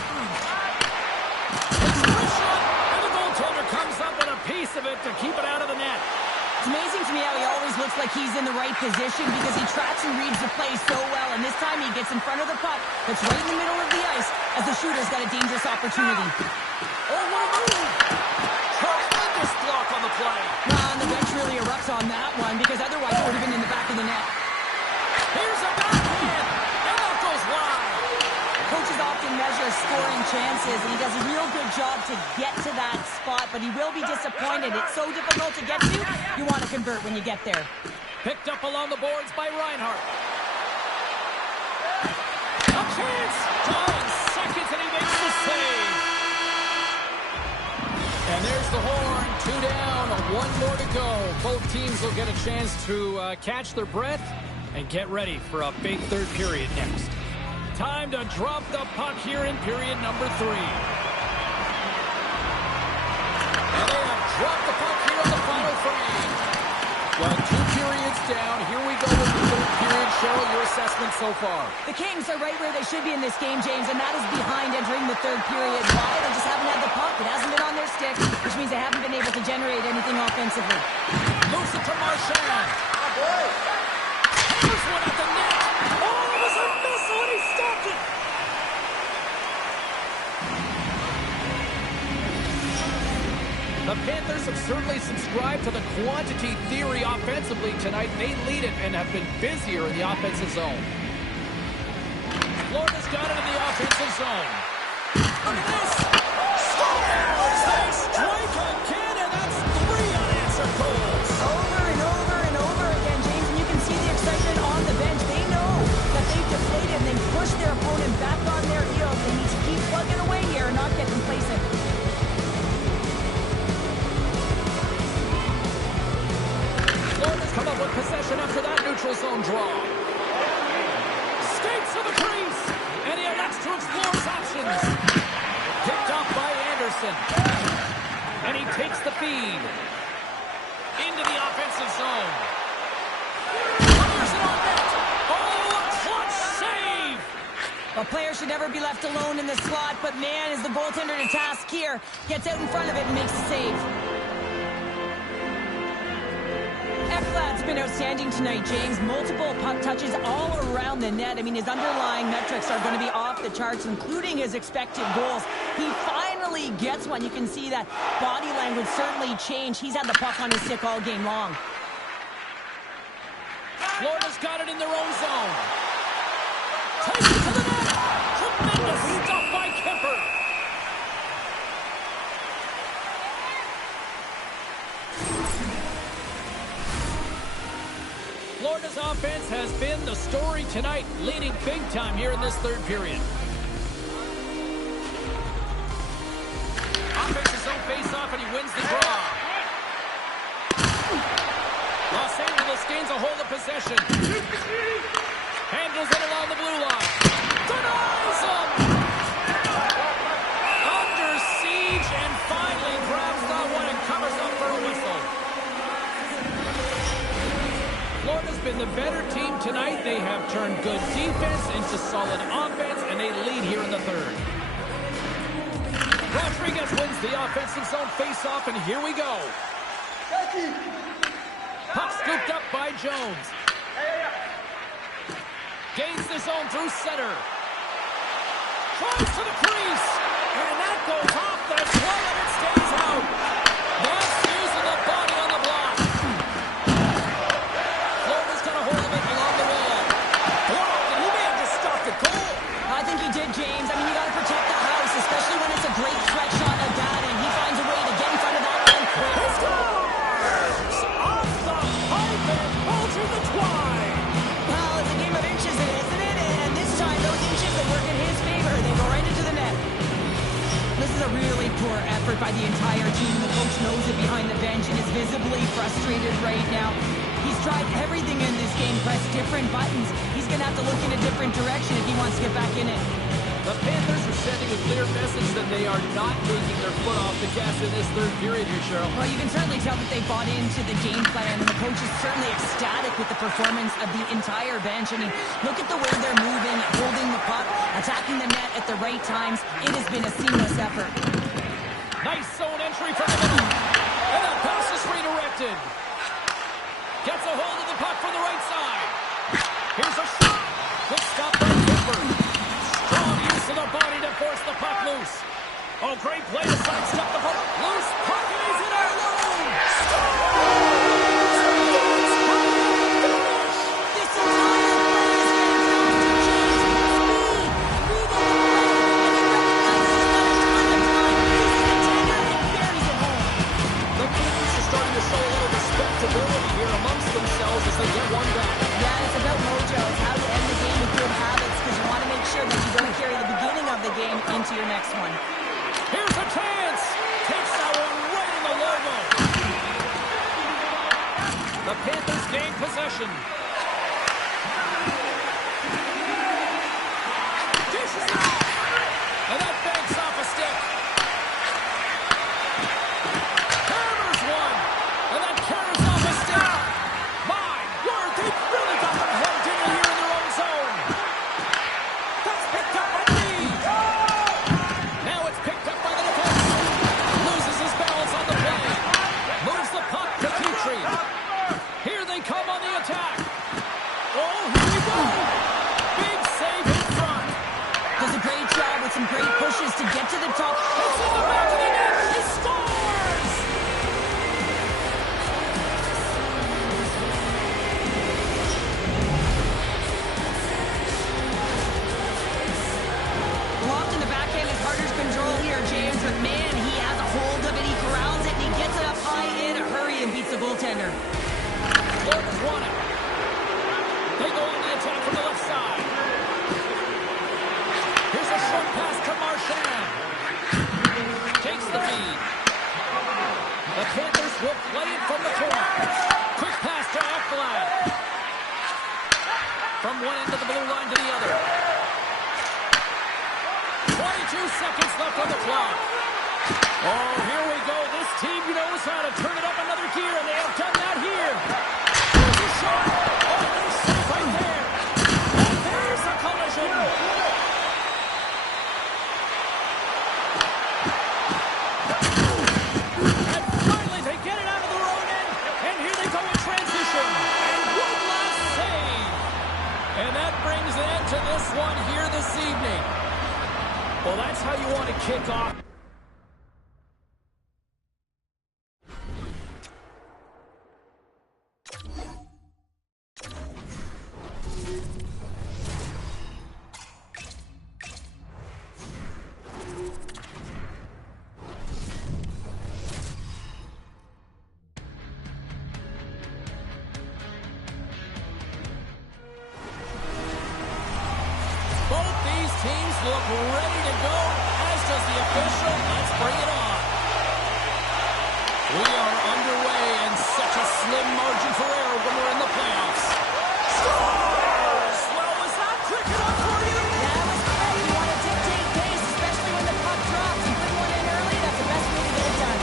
And the goaltender comes up with a piece of it to keep it out of the net. It's amazing to me how he always looks like he's in the right position because he tracks and reads the play so well, and this time he gets in front of the puck that's right in the middle of the ice as the shooter's got a dangerous opportunity. Oh, what a move! Tremendous block on the play. And the bench really erupts on that one because otherwise it would have been in the back of the net. Here's a backhand, and that goes wide. Coaches often measure scoring chances, and he does a real good job to get to that spot, but he will be disappointed. It's so difficult to get to, you want to convert when you get there. Picked up along the boards by Reinhart. A chance! John seconds, and he makes the save. And there's the horn. 2 down, 1 one more to go. Both teams will get a chance to catch their breath and get ready for a big third period next. Time to drop the puck here in period number 3. And they have dropped the puck here on the final frame. Well, 2 periods down. Here we go with the third period. Cheryl, your assessment so far? The Kings are right where they should be in this game, James, and that is behind entering the third period. Why? They just haven't had the puck. It hasn't been on their stick, which means they haven't been able to generate anything offensively. Moves it to Marchand. Here's one at the net. Oh, it was a missile, and he stopped it. The Panthers have certainly subscribed to the quantity theory offensively tonight. They lead it and have been busier in the offensive zone. Florida's got it in the offensive zone. Look at this. Scores! They strike again, and that's 3 unanswered goals. Over and over and over again, James, and you can see the excitement on the bench. They know that they've deflated and they've pushed their opponent back on their heels. They need to keep plugging away here and not get complacent. Come up with possession after that neutral zone draw. Skates to the crease, and he elects to explore his options. Picked up by Anderson. And he takes the feed. Into the offensive zone. Fires it on net. Oh, a clutch save! A player should never be left alone in the slot, but man, is the goaltender to task here. Gets out in front of it and makes a save. Ekblad's been outstanding tonight, James. Multiple puck touches all around the net. I mean, his underlying metrics are going to be off the charts, including his expected goals. He finally gets one. You can see that body language certainly changed. He's had the puck on his stick all game long. Florida's got it in their own zone. Takes it to the net. Tremendous stuff by Kemper. Florida's offense has been the story tonight, leading big time here in this third period. Offenses don't face off, and he wins the draw. Los Angeles gains a hold of possession. Handles it along the blue line. Denies him! Under siege, and finally grabs that one and covers up for a whistle. Florida's been the better team tonight. They have turned good defense into solid offense, and they lead here in the third. Rodriguez wins the offensive zone face-off, and here we go. Puck scooped up by Jones. Gains the zone through center. Tries to the crease, and that goes off the play, and it stays out. That's using the body on the block. Florida's got a hold of it along the wall. Wow, and he may have just stopped the goal. I think he did, James. I mean, you got to protect the house, especially when it's a great stretch shot like that, and he finds a way to get in front of that one. He scores! Off the pipe and ultra the twine. Well, it's a game of inches, isn't it? And this time, those inches, they work in his favor. They go right into the net. This is a really poor effort by the entire team. The coach knows it behind the bench and is visibly frustrated right now. He's tried everything in this game, pressed different buttons. He's going to have to look in a different direction if he wants to get back in it. The Panthers are sending a clear message that they are not taking their foot off the gas in this third period here, Cheryl. Well, you can certainly tell that they bought into the game plan, and the coach is certainly ecstatic with the performance of the entire bench. I mean, look at the way they're moving, holding the puck, attacking the net at the right times. It has been a seamless effort. Nice zone entry from the middle. And that pass is redirected. Gets a hold of the puck from the right side. Here's a shot. Good stop by Kemper. Strong use of the body to force the puck loose. Oh, great play to sidestep the puck. Loose puck, and he's in there alone. This entire play is fantastic, James. Speed, reading the play, and he recognizes he's got a ton of time. He's the tender and buries it home. The Kings are starting to show a little respectability here amongst themselves as they get one back. Yeah, it's about mojo. It's how you end the game with good habits, because you want to make sure that you don't carry the beginning of the game into your next one. Here's a chance. Takes that one right in the logo. The Panthers gain possession. Dishes it off. And that banks off a stick. Hammers one. And that carries off a stick. My word, they've really got them held in here in their own zone. That's picked up by Lee. Now it's picked up by the defense. Loses his balance on the play. Moves the puck to Petrie. Here they come on the attack. Oh, here we go. Big save in front. Does a great job with some great pushes to get to the top. It's in the back of the net. He scores! Locked in the backhand is Harder's control here, James. But man, he has a hold of it. He corrals it and he gets it up high in a hurry and beats the goaltender. Florida's won it. They go on the attack from the left side. Here's a short pass to Marchand. Takes the feed. The Panthers will play it from the corner. Quick pass to Ekblad. From one end of the blue line to the other. 22 seconds left on the clock. Oh, here we go. This team knows how to turn it up another gear, and they have done that here. Here's a shot. Oh, nice save right there. And there's a collision. And finally, they get it out of their own end, and here they go in transition. And one last save. And that brings an end to this one here this evening. Well, that's how you want to kick off. Both these teams look ready to go, as does the official. Let's bring it on. We are underway, and such a slim margin for error when we're in the playoffs. Scores! Well, was that quick enough for you? That was great. You want to dictate pace, especially when the puck drops. And putting one in early, that's the best way to get it done.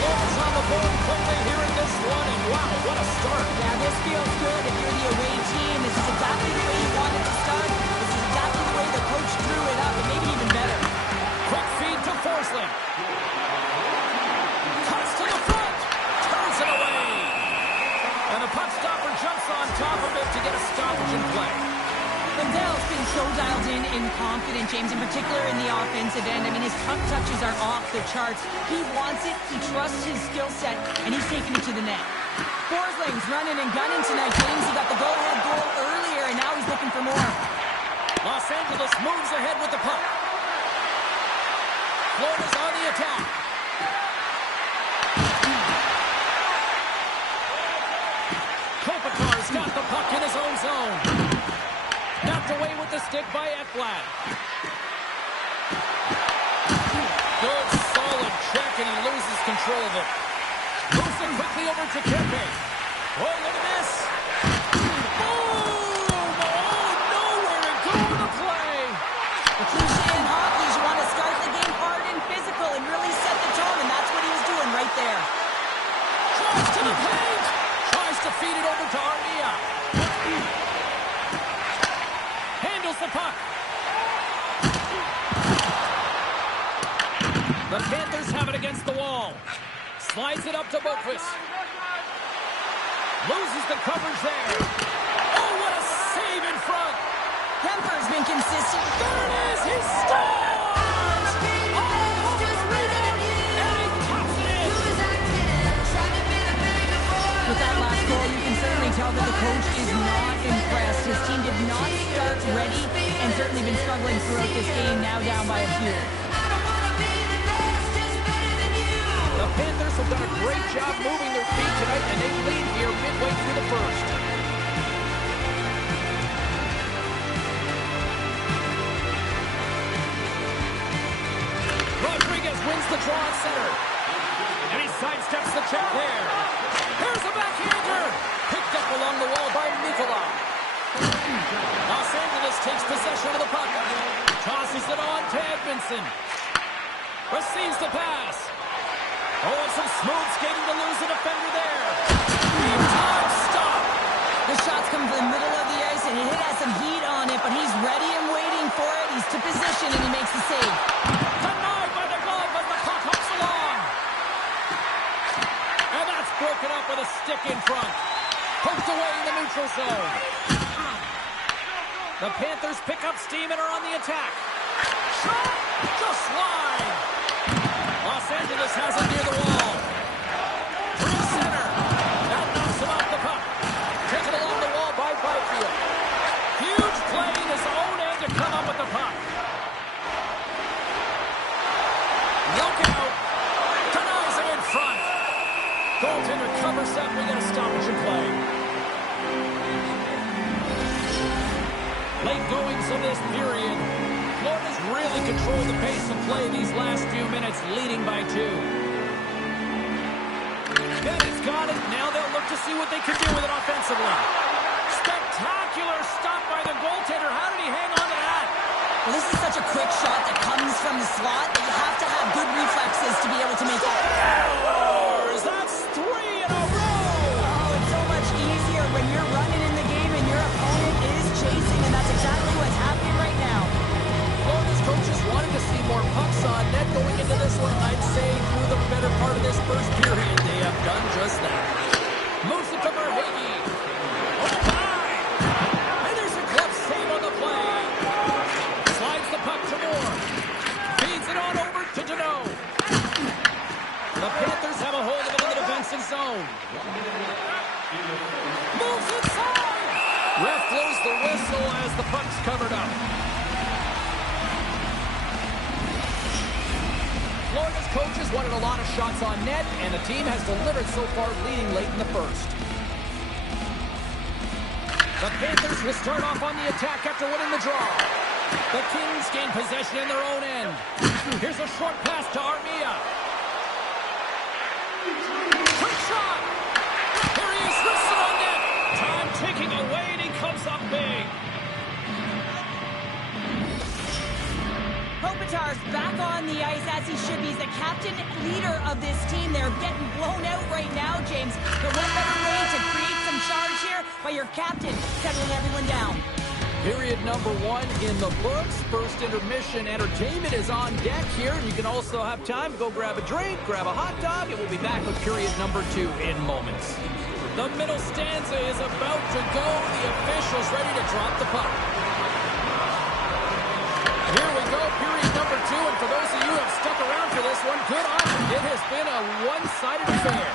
Florida's on the board quickly here in this one, and wow, what a start. Yeah, this feels good. If you're the away team, this is exactly the way you want it to start. This is exactly the way the coach drew it up, and maybe even better. Quick feed to Forsling. Cuts to the front. Turns it away. And the puck stopper jumps on top of it to get a stoppage in play. Lindell's been so dialed in and confident, James, in particular in the offensive end. I mean, his puck touches are off the charts. He wants it, he trusts his skill set, and he's taking it to the net. Forsling's running and gunning tonight, James. He got the go-ahead goal earlier, and now he's looking for more. Los Angeles moves ahead with the puck. Florida's on the attack. Kopitar's got the puck in his own zone. Knocked away with the stick by Ekblad. Good, solid check, and he loses control of it. Moves it quickly over to Kempe. Oh, look at this. Boom! Oh, nowhere to go in the play. The cliche in hockey is you want to start the game hard and physical and really set the tone, and that's what he was doing right there. Drives to the paint. Tries to feed it over to Armia. Handles the puck. The Panthers have it against the wall. Slides it up to Boqvist. Loses the coverage there. Oh, what a save in front. Kemper's been consistent. There it is. He scores! Oh, just read it. And he pops it in. With that last goal, you can certainly tell that the coach is not impressed. His team did not start ready and certainly been struggling throughout this game, now down by a few. The Panthers have done a great job moving their feet tonight, and they lead here midway through the first. Rodriguez wins the draw at center. And he sidesteps the check there. Here's a backhand along the wall by Nicola. Los Angeles takes possession of the puck. Tosses it on to Edmondson. Receives the pass. Oh, and some smooth skating to lose a defender there. Big time stop. The shots come from the middle of the ice, and it has some heat on it, but he's ready and waiting for it. He's to position, and he makes the save. Denied by the glove as the puck hops along. And that's broken up with a stick in front. Poked away in the neutral zone. The Panthers pick up steam and are on the attack. Shot! Just wide. Los Angeles has it near the wall. Through center. That knocks him off the puck. Taken along the wall by Byfield. Huge play in his own end to come up with the puck. Look out. Denies him in front. Goaltender covers up. We got a stoppage in play. Late goings of this period. Florida's really controlled the pace of play these last few minutes, leading by 2. Bennett's got it. Now they'll look to see what they can do with it offensively. Spectacular stop by the goaltender. How did he hang on to that? Well, this is such a quick shot that comes from the slot that you have to have good reflexes to be able to make it. That's 3 in a row! Oh, it's so much easier when you're running in the game and your opponent is chasing, and that's exactly what's happening right now. Florida's coaches wanted to see more pucks on net going into this one. I'd say through the better part of this first period, they have done just that. Moves it to Verhage. Oh, my! And there's a glove save on the play. Slides the puck to Moore. Feeds it on over to Deneau. The Panthers have a hold of it in the defensive zone. Moves inside. Ref blows the whistle as the puck's covered up. Florida's coaches wanted a lot of shots on net, and the team has delivered so far, leading late in the first. The Panthers will start off on the attack after winning the draw. The Kings gain possession in their own end. Here's a short pass to Armia. Quick shot! Here he is, wristed on net. Time ticking away, and he comes up big. Kopitar's back on the ice as he should be. He's the captain leader of this team. They're getting blown out right now, James. But what better way to create some charge here by your captain settling everyone down. Period number 1 in the books. First intermission entertainment is on deck here. You can also have time to go grab a drink, grab a hot dog, and we'll be back with period number 2 in moments. The middle stanza is about to go. The officials ready to drop the puck. Here we go, period number 2, and for those of you who have stuck around for this one, good on you. It has been a one-sided affair.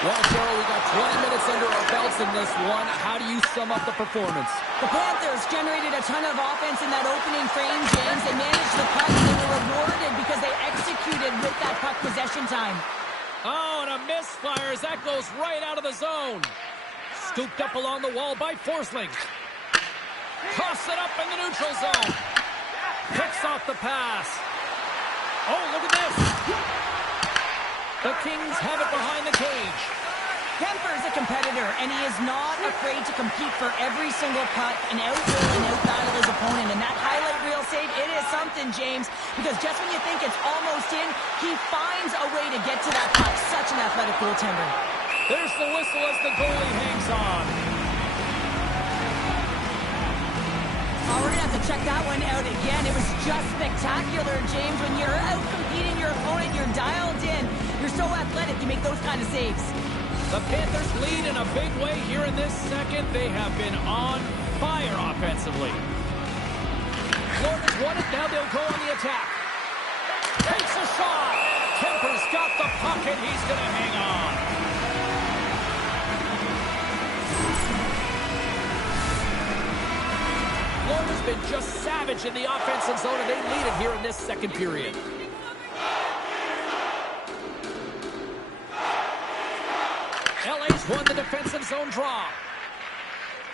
Well, Cheryl, we got 20 minutes under our belts in this one. How do you sum up the performance? The Panthers generated a ton of offense in that opening frame, James. They managed the puck, and they were rewarded because they executed with that puck possession time. Oh, and a misfire as that goes right out of the zone. Scooped up along the wall by Forsling. Toss it up in the neutral zone. Picks off the pass. Oh, look at this. The Kings have it behind the cage. Kemper's a competitor, and he is not afraid to compete for every single puck and outwill and outbattle his opponent. And that highlight reel save, it is something, James, because just when you think it's almost in, he finds a way to get to that puck. Such an athletic goaltender. There's the whistle as the goalie hangs on. Oh, we're going to have to check that one out again. It was just spectacular, James. When you're out competing your opponent, you're dialed in. You're so athletic, you make those kind of saves. The Panthers lead in a big way here in this second. They have been on fire offensively. Florida's won it. Now they'll go on the attack. Takes a shot. Kemper's got the puck, and he's going to hang on. Florida's been just savage in the offensive zone, and they lead it here in this second period. LA's won the defensive zone draw.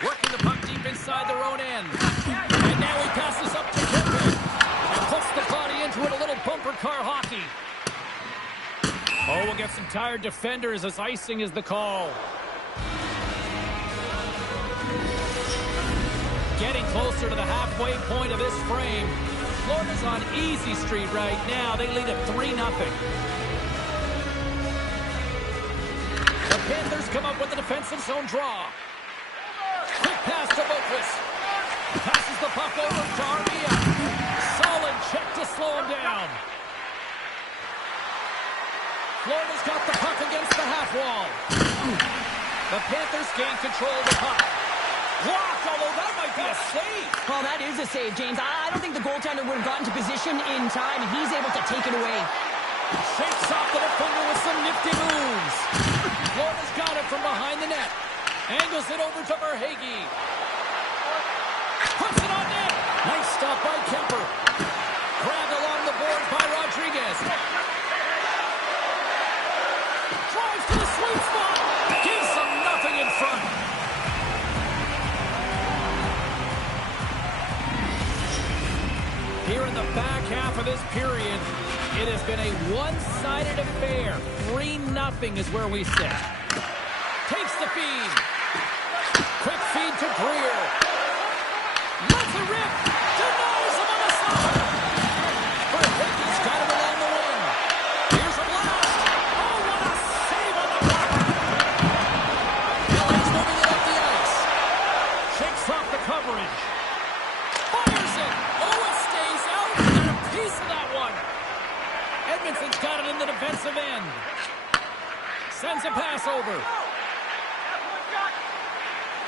Working the puck deep inside their own end. And now he passes up to Kemper. And puts the body into it, a little bumper car hockey. Oh, we'll get some tired defenders as icing is the call. Getting closer to the halfway point of this frame. Florida's on easy street right now. They lead at 3-0. The Panthers come up with a defensive zone draw. Quick pass to Boquist. Passes the puck over to Armia. Solid check to slow him down. Florida's got the puck against the half wall. The Panthers gain control of the puck. Blocked, although that might be a save. Well, that is a save, James. I don't think the goaltender would have gotten to position in time, and he's able to take it away. Shakes off the defender with some nifty moves. Florida's got it from behind the net. Angles it over to Verhaeghe. Puts it on net. Nice stop by Kemper. Grabbed along the boards by Rodriguez. Drives to the sweet spot. Gives them nothing in front. Here in the back half of this period, it has been a one-sided affair. 3-0 is where we sit. Takes the feed. Quick feed to Greer. Lets it rip. Denies him on the side. Verhaeghe's got him along the wing. Here's a blast. Oh, what a save on the block. He's moving it up the ice. Shakes off the coverage. Fires it. Oh, it stays out. Got a piece of that one. Edmondson's got it in the defensive end. Sends a pass over.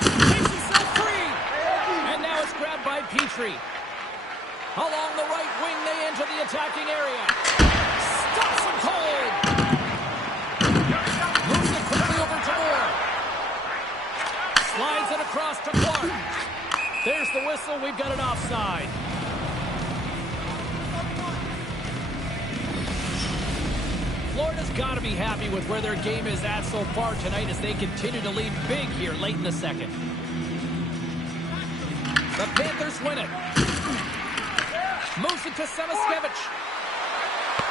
Takes himself free. And now it's grabbed by Petrie. Along the right wing, they enter the attacking area. Stops him cold. Moves it quickly over to Moore. Slides it across to Clark. There's the whistle. We've got an offside. Florida's got to be happy with where their game is at so far tonight as they continue to lead big here late in the second. The Panthers win it. Moves it to Samaskevich.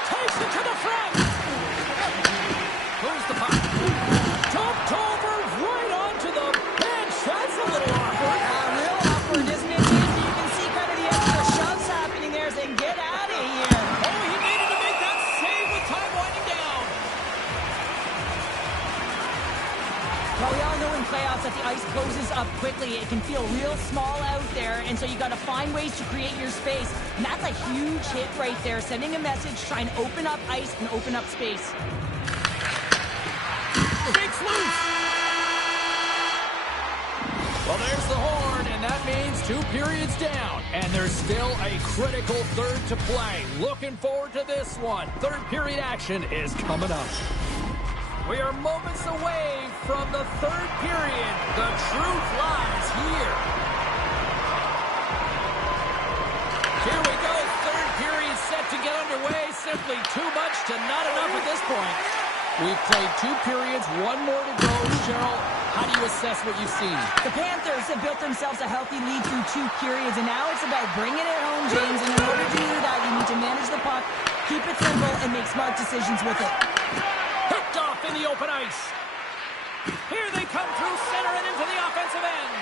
Takes it to the front. Moves the puck. Dumped over right onto the bench. That's a little awkward. Real awkward, isn't it, James? You can see kind of the extra shoves happening there saying, get out of here. Oh, he needed to make that save with time winding down. Well, we all know in playoffs that the ice closes up quickly. It can feel real small out there, and so you got to find ways to create your space. And that's a huge hit right there, sending a message, trying to open up ice and open up space. Shakes loose. Well, there's the horn, and that means 2 periods down. And there's still a critical third to play. Looking forward to this one. Third period action is coming up. We are moments away from the third period. The truth lies here. Here we go. Third period set to get underway. Simply too much to not enough at this point. We've played 2 periods, 1 more to go. Cheryl, how do you assess what you've seen? The Panthers have built themselves a healthy lead through 2 periods, and now it's about bringing it home, James. And in order to do that, you need to manage the puck, keep it simple, and make smart decisions with it. Picked off in the open ice. Here they come through center and into the offensive end.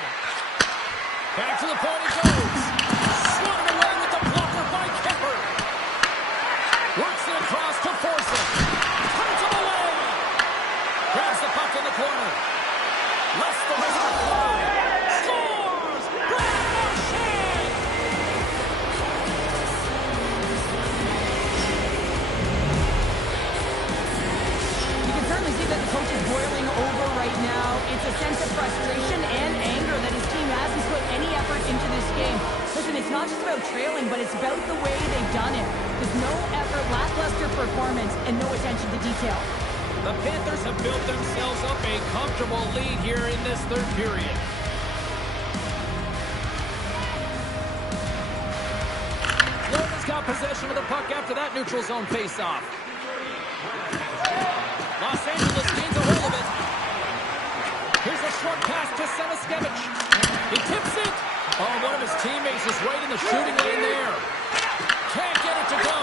Back to the point it goes. Swung away with the blocker by Kemper. Works it across to Forsyth. Turns him away. Grabs the puck in the corner. Lets the whistle fly. Scores! Brad Marchand! You can certainly see that the coach is boiling over right now. It's a sense of frustration and anger that his team hasn't put any effort into this game. Listen, it's not just about trailing, but it's about the way they've done it. There's no effort, lackluster performance, and no attention to detail. The Panthers have built themselves up a comfortable lead here in this third period. Florida's got possession of the puck after that neutral zone faceoff. Los Angeles gains a hold of it. Here's a short pass to Samaskevich. He tips it. Oh, one of his teammates is right in the shooting lane there. Can't get it to go.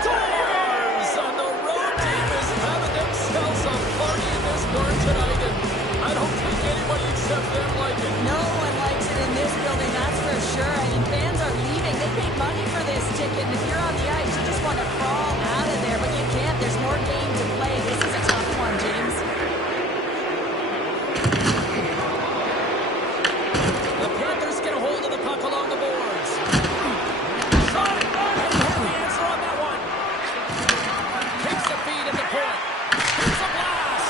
Scores! And the road team is having themselves a party in this bar tonight. And I don't think anybody except them like it. No one likes it in this building. paid money for this ticket, and if you're on the ice, you just want to crawl out of there, but you can't. There's more game to play. This is a tough one, James. The Panthers get a hold of the puck along the boards. Shot! And he had the answer on that one. Takes the feed at the point. Here's a blast.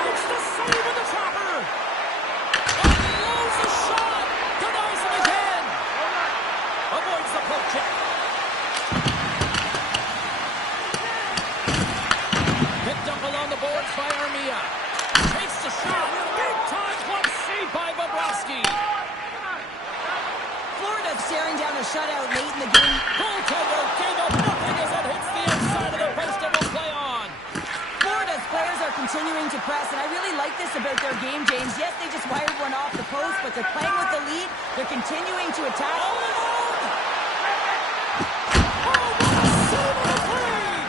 Makes the save with the trapper. Unloads the shot. Denies him again. Avoids the poke check. Picked up along the boards by Armia. Takes the shot. Big time club save by Bobrovsky. Florida staring down a shutout late in the game. Goaltender gave up nothing as it hits the inside of the post and will play on. Florida's players are continuing to press, and I really like this about their game, James. Yes, they just wired one off the post, but they're playing with the lead. They're continuing to attack.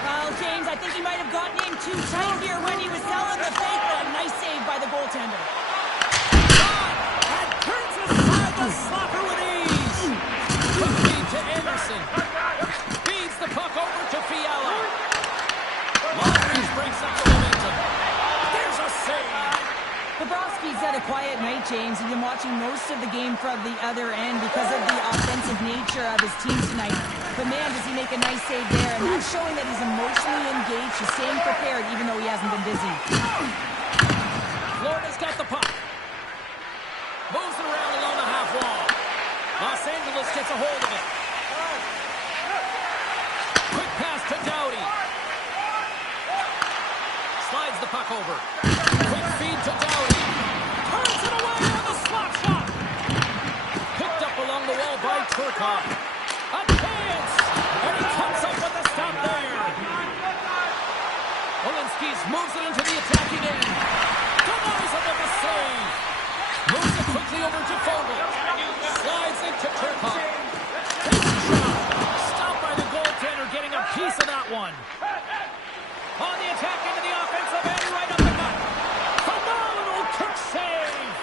Well, James, I think he might have gotten in too tight here when he was selling the fake, but a nice save by the goaltender. And turns aside the slapper with ease. Quick feed to Anderson. Feeds the puck over to Fiala. Long range breaks up the momentum. There's a save. Bobrovsky's had a quiet night, James. He's been watching most of the game from the other end because of the offensive nature of his team tonight. But man, does he make a nice save there. And that's showing that he's emotionally engaged. He's staying prepared even though he hasn't been busy. Florida's got the puck. Moves it around along the half wall. Los Angeles gets a hold of it. Quick pass to Doughty. Slides the puck over. Quick feed to Doughty. Turns it away on the slap shot. Picked up along the wall by Turcotte. A chance! And he comes up with a stop there. Olinskis moves it into the attacking end. Denies him with a save. Moves it quickly over to Fogle. Slides into Turcotte. Takes a shot. Stopped by the goaltender, getting a piece of that one. On the attack into the offensive end, right up the gut. Phenomenal kick save.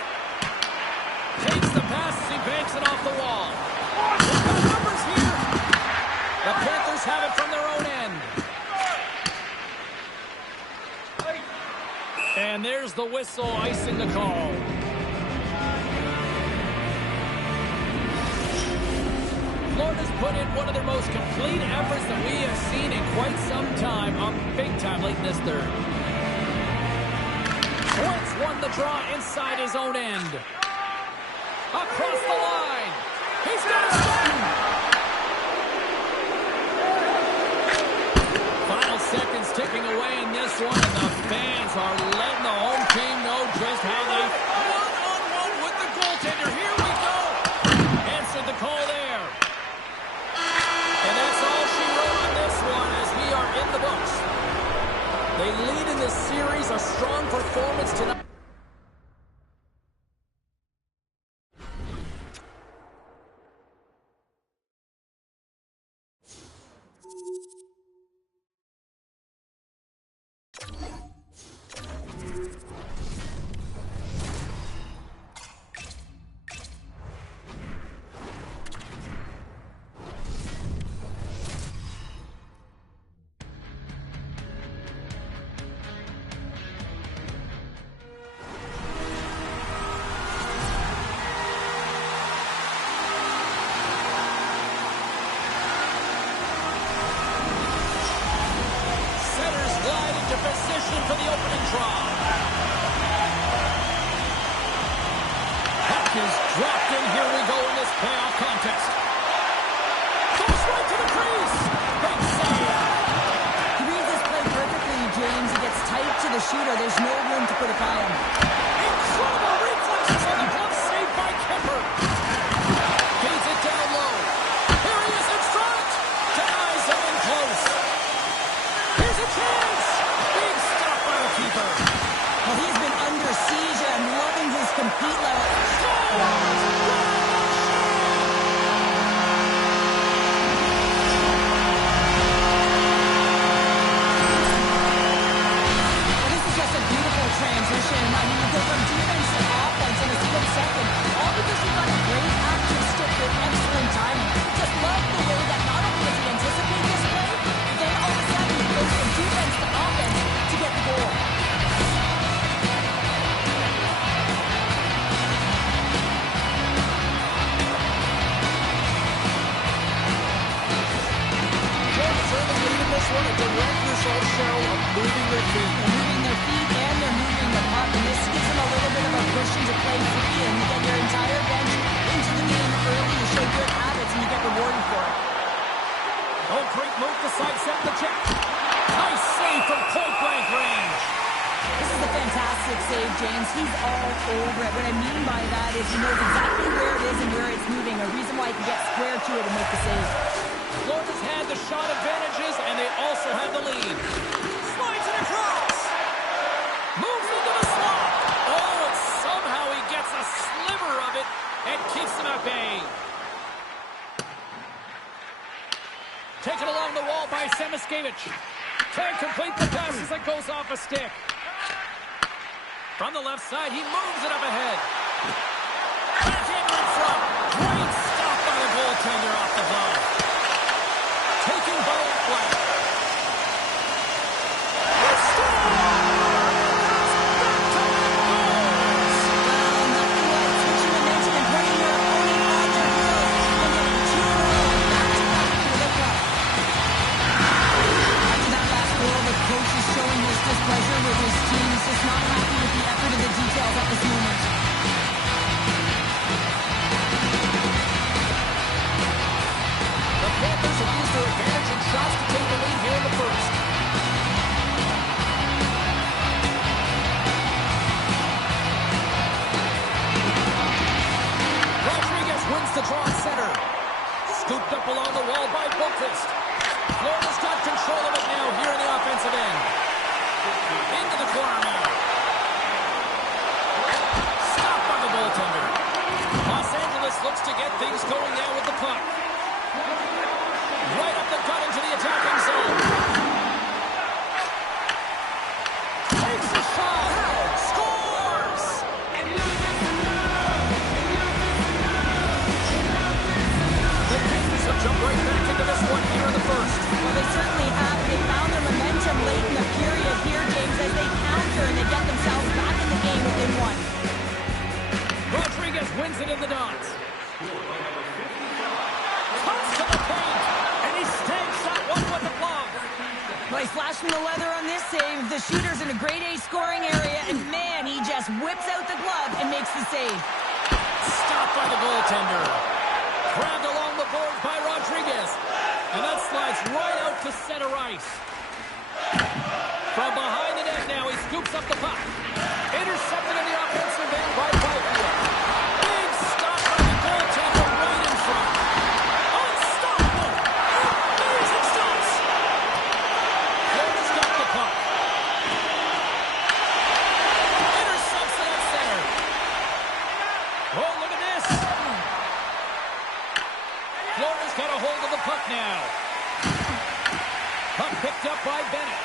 Takes the pass as he banks it off the wall. They've got numbers here. The Panthers have it from their own end. And there's the whistle icing the call. Florida's put in one of their most complete efforts that we have seen in quite some time, big time late in this third. Schwartz won the draw inside his own end. Across the line. He's got a spin. Final seconds ticking away in this one, and the fans are letting the home team know just how they one-on-one with the goaltender. Here we go. Answered the call there. And that's all she wrote on this one as we are in the books. They lead in this series, a strong performance tonight. Position for the opening draw. Puck is dropped in. Here we go in this playoff contest. Goes right to the crease. Big save. He reads this play perfectly, James. He gets tight to the shooter. There's no room to put it by him. Incredible reflexes on the glove save by Kemper. Feeds it down low. Here he is in front. Denies him in close. Here's a chance. Big stop by the keeper. Well, he's been under siege and loving his compete level. This is just a beautiful transition. I mean, over it. What I mean by that is he knows exactly where it is and where it's moving. A reason why he can get square to it and make the save. Florida's had the shot advantages, and they also have the lead. Slides it across. Moves into the slot. Oh, and somehow he gets a sliver of it and keeps them at bay. Taken along the wall by Semiskevich. Can't complete the pass as it goes off a stick. From the left side, he moves it up ahead. Backhander in front. Great stop by the goaltender off the glove. Taken by Atlas. The score! Well, nothing like switching dimension and putting your opponent on their heels and getting 2 in a row back-to-back for the cup. After that last goal, the coach is showing his displeasure with his team. He's just not happy with the effort and the details at this moment. The Panthers have used their advantage in shots to take the lead here in the first. Rodriguez wins the draw center. Scooped up along the wall by Boqvist. Florida's got control of it now here in the offensive end. Into the corner now. Stopped by the goaltender. Los Angeles looks to get things going now with the puck. Right up the gut into the attacking zone. Takes a shot. Scores! The Panthers have jumped right back into this one here in the first. Well, they certainly have. They found their momentum late in the period here, James, as they counter and they get themselves back in the game within one. Rodriguez wins it in the dots. Cuts to the paint, and he stakes that one with the glove. Well, he's flashing the leather on this save. The shooter's in a grade A scoring area, and man, he just whips out the glove and makes the save. Stopped by the goaltender. Grabbed along the boards by Rodriguez. And that slides right out to center ice. From behind the net now, he scoops up the puck. Intercepted in the offensive end by Byfield. Big stop by the goaltender right in front. Unstoppable! Amazing stops! Florida's got the puck. Intercepts it at center. Oh, look at this! Florida's got a hold of the puck now. Puck picked up by Bennett.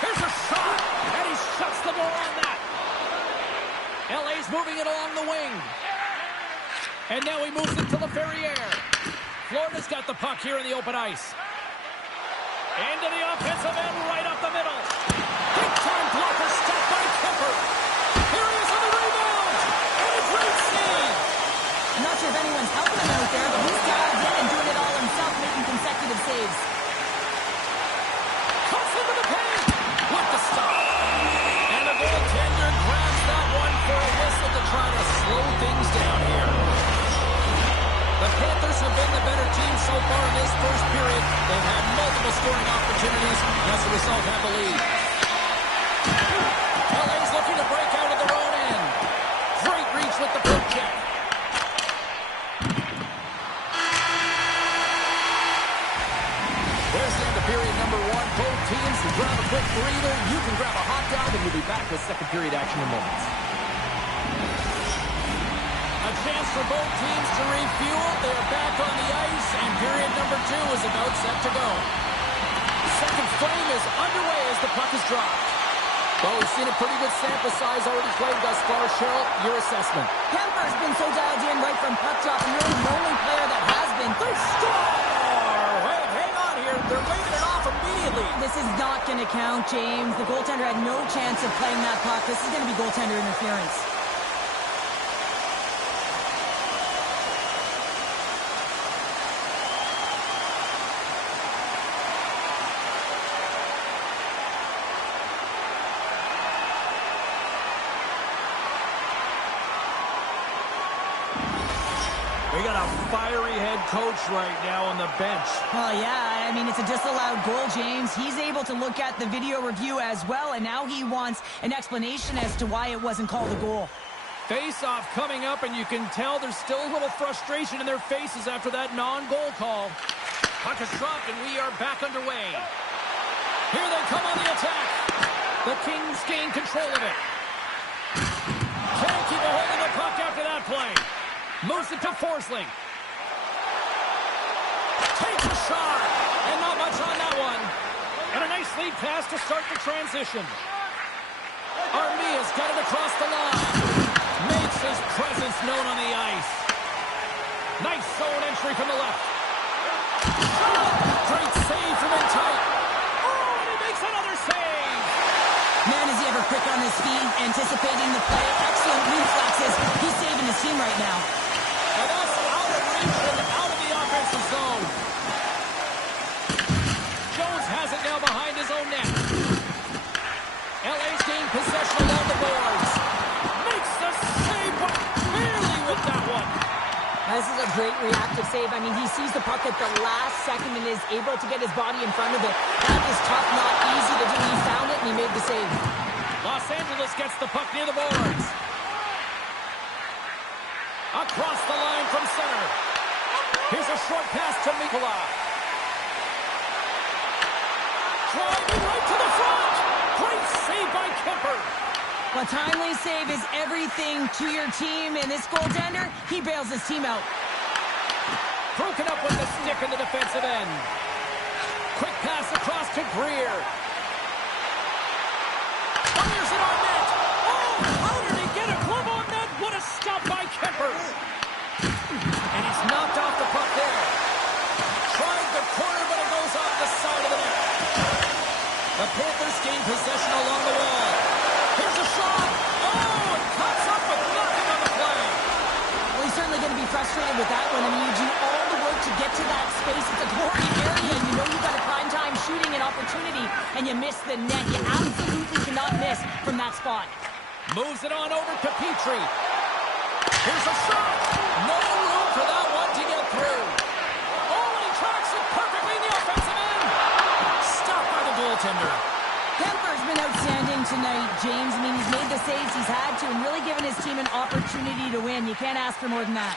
Here's a shot, and he shuts the door on that. LA's moving it along the wing. And now he moves it to LaFerriere. Florida's got the puck here in the open ice. Into the offensive end, right up the middle. Big time blocker stop by Kemper. Here he is on the rebound. And a great save. I'm not sure if anyone's helping him out there, but he's dialed in and doing it all himself, making consecutive saves. Cuts into the paint. With the stop. And the goaltender grabs that one for a whistle to try to slow things down here. The Panthers have been the better team so far in this first period. They've had multiple scoring opportunities, and as a result have the lead. LA's looking to break out of their own end. Great reach with the poke check. There's the end of period number one. Both teams can grab a quick breather. You can grab a hot dog, and we'll be back with second period action in moments. A chance for both teams to refuel. They're back on the ice, and period number two is about set to go. Second frame is underway as the puck is dropped. Well, we've seen a pretty good sample size already played thus far. Cheryl, your assessment. Kemper's been so dialed in right from puck drop, and really the only player that has been. They score! Hey, hang on here. They're waving it off immediately. This is not going to count, James. The goaltender had no chance of playing that puck. This is going to be goaltender interference. We got a fiery head coach right now on the bench. Well, yeah, I mean, it's a disallowed goal, James. He's able to look at the video review as well, and now he wants an explanation as to why it wasn't called a goal. Face-off coming up, and you can tell there's still a little frustration in their faces after that non-goal call. Puck is dropped, and we are back underway. Here they come on the attack. The Kings gain control of it. Can't keep a hold of the puck after that play. Moves it to Forsling. Takes a shot. And not much on that one. And a nice lead pass to start the transition. Armia's got it across the line. Makes his presence known on the ice. Nice zone entry from the left. Shot! Great save from in tight. Oh, and he makes another save. Man, is he ever quick on his feet, anticipating the play. Excellent reflexes. He's saving his team right now. And that's out of reach and out of the offensive zone. Jones has it now behind his own net. LA's gained possession along the boards. Makes the save, but barely with that one. This is a great reactive save. I mean, he sees the puck at the last second and is able to get his body in front of it. That is tough, not easy to do. He found it and he made the save. Los Angeles gets the puck near the boards. Across the line from center. Here's a short pass to Mikula. Driving right to the front. Great save by Kemper. A timely save is everything to your team, and this goaltender, he bails his team out. Broken up with the stick in the defensive end. Quick pass across to Greer. Fires it on net. Oh, how did he get a glove on net? What a stop by Kemper. And he's knocked off the puck there. Tried the corner, but it goes off the side of the net. The Panthers gain possession along the wall. Here's a shot. Oh, it cuts up with nothing on the play. Well, he's certainly going to be frustrated with that one. I mean, you do all the work to get to that space. It's a glory area, and you know you've got a prime time shooting an opportunity, and you miss the net. You absolutely cannot miss from that spot. Moves it on over to Petrie. Here's a shot. No room for that one to get through. Oh, and he tracks it perfectly in the offensive end. Stopped by the goaltender. Kemper's been outstanding tonight, James. I mean, he's made the saves he's had to and really given his team an opportunity to win. You can't ask for more than that.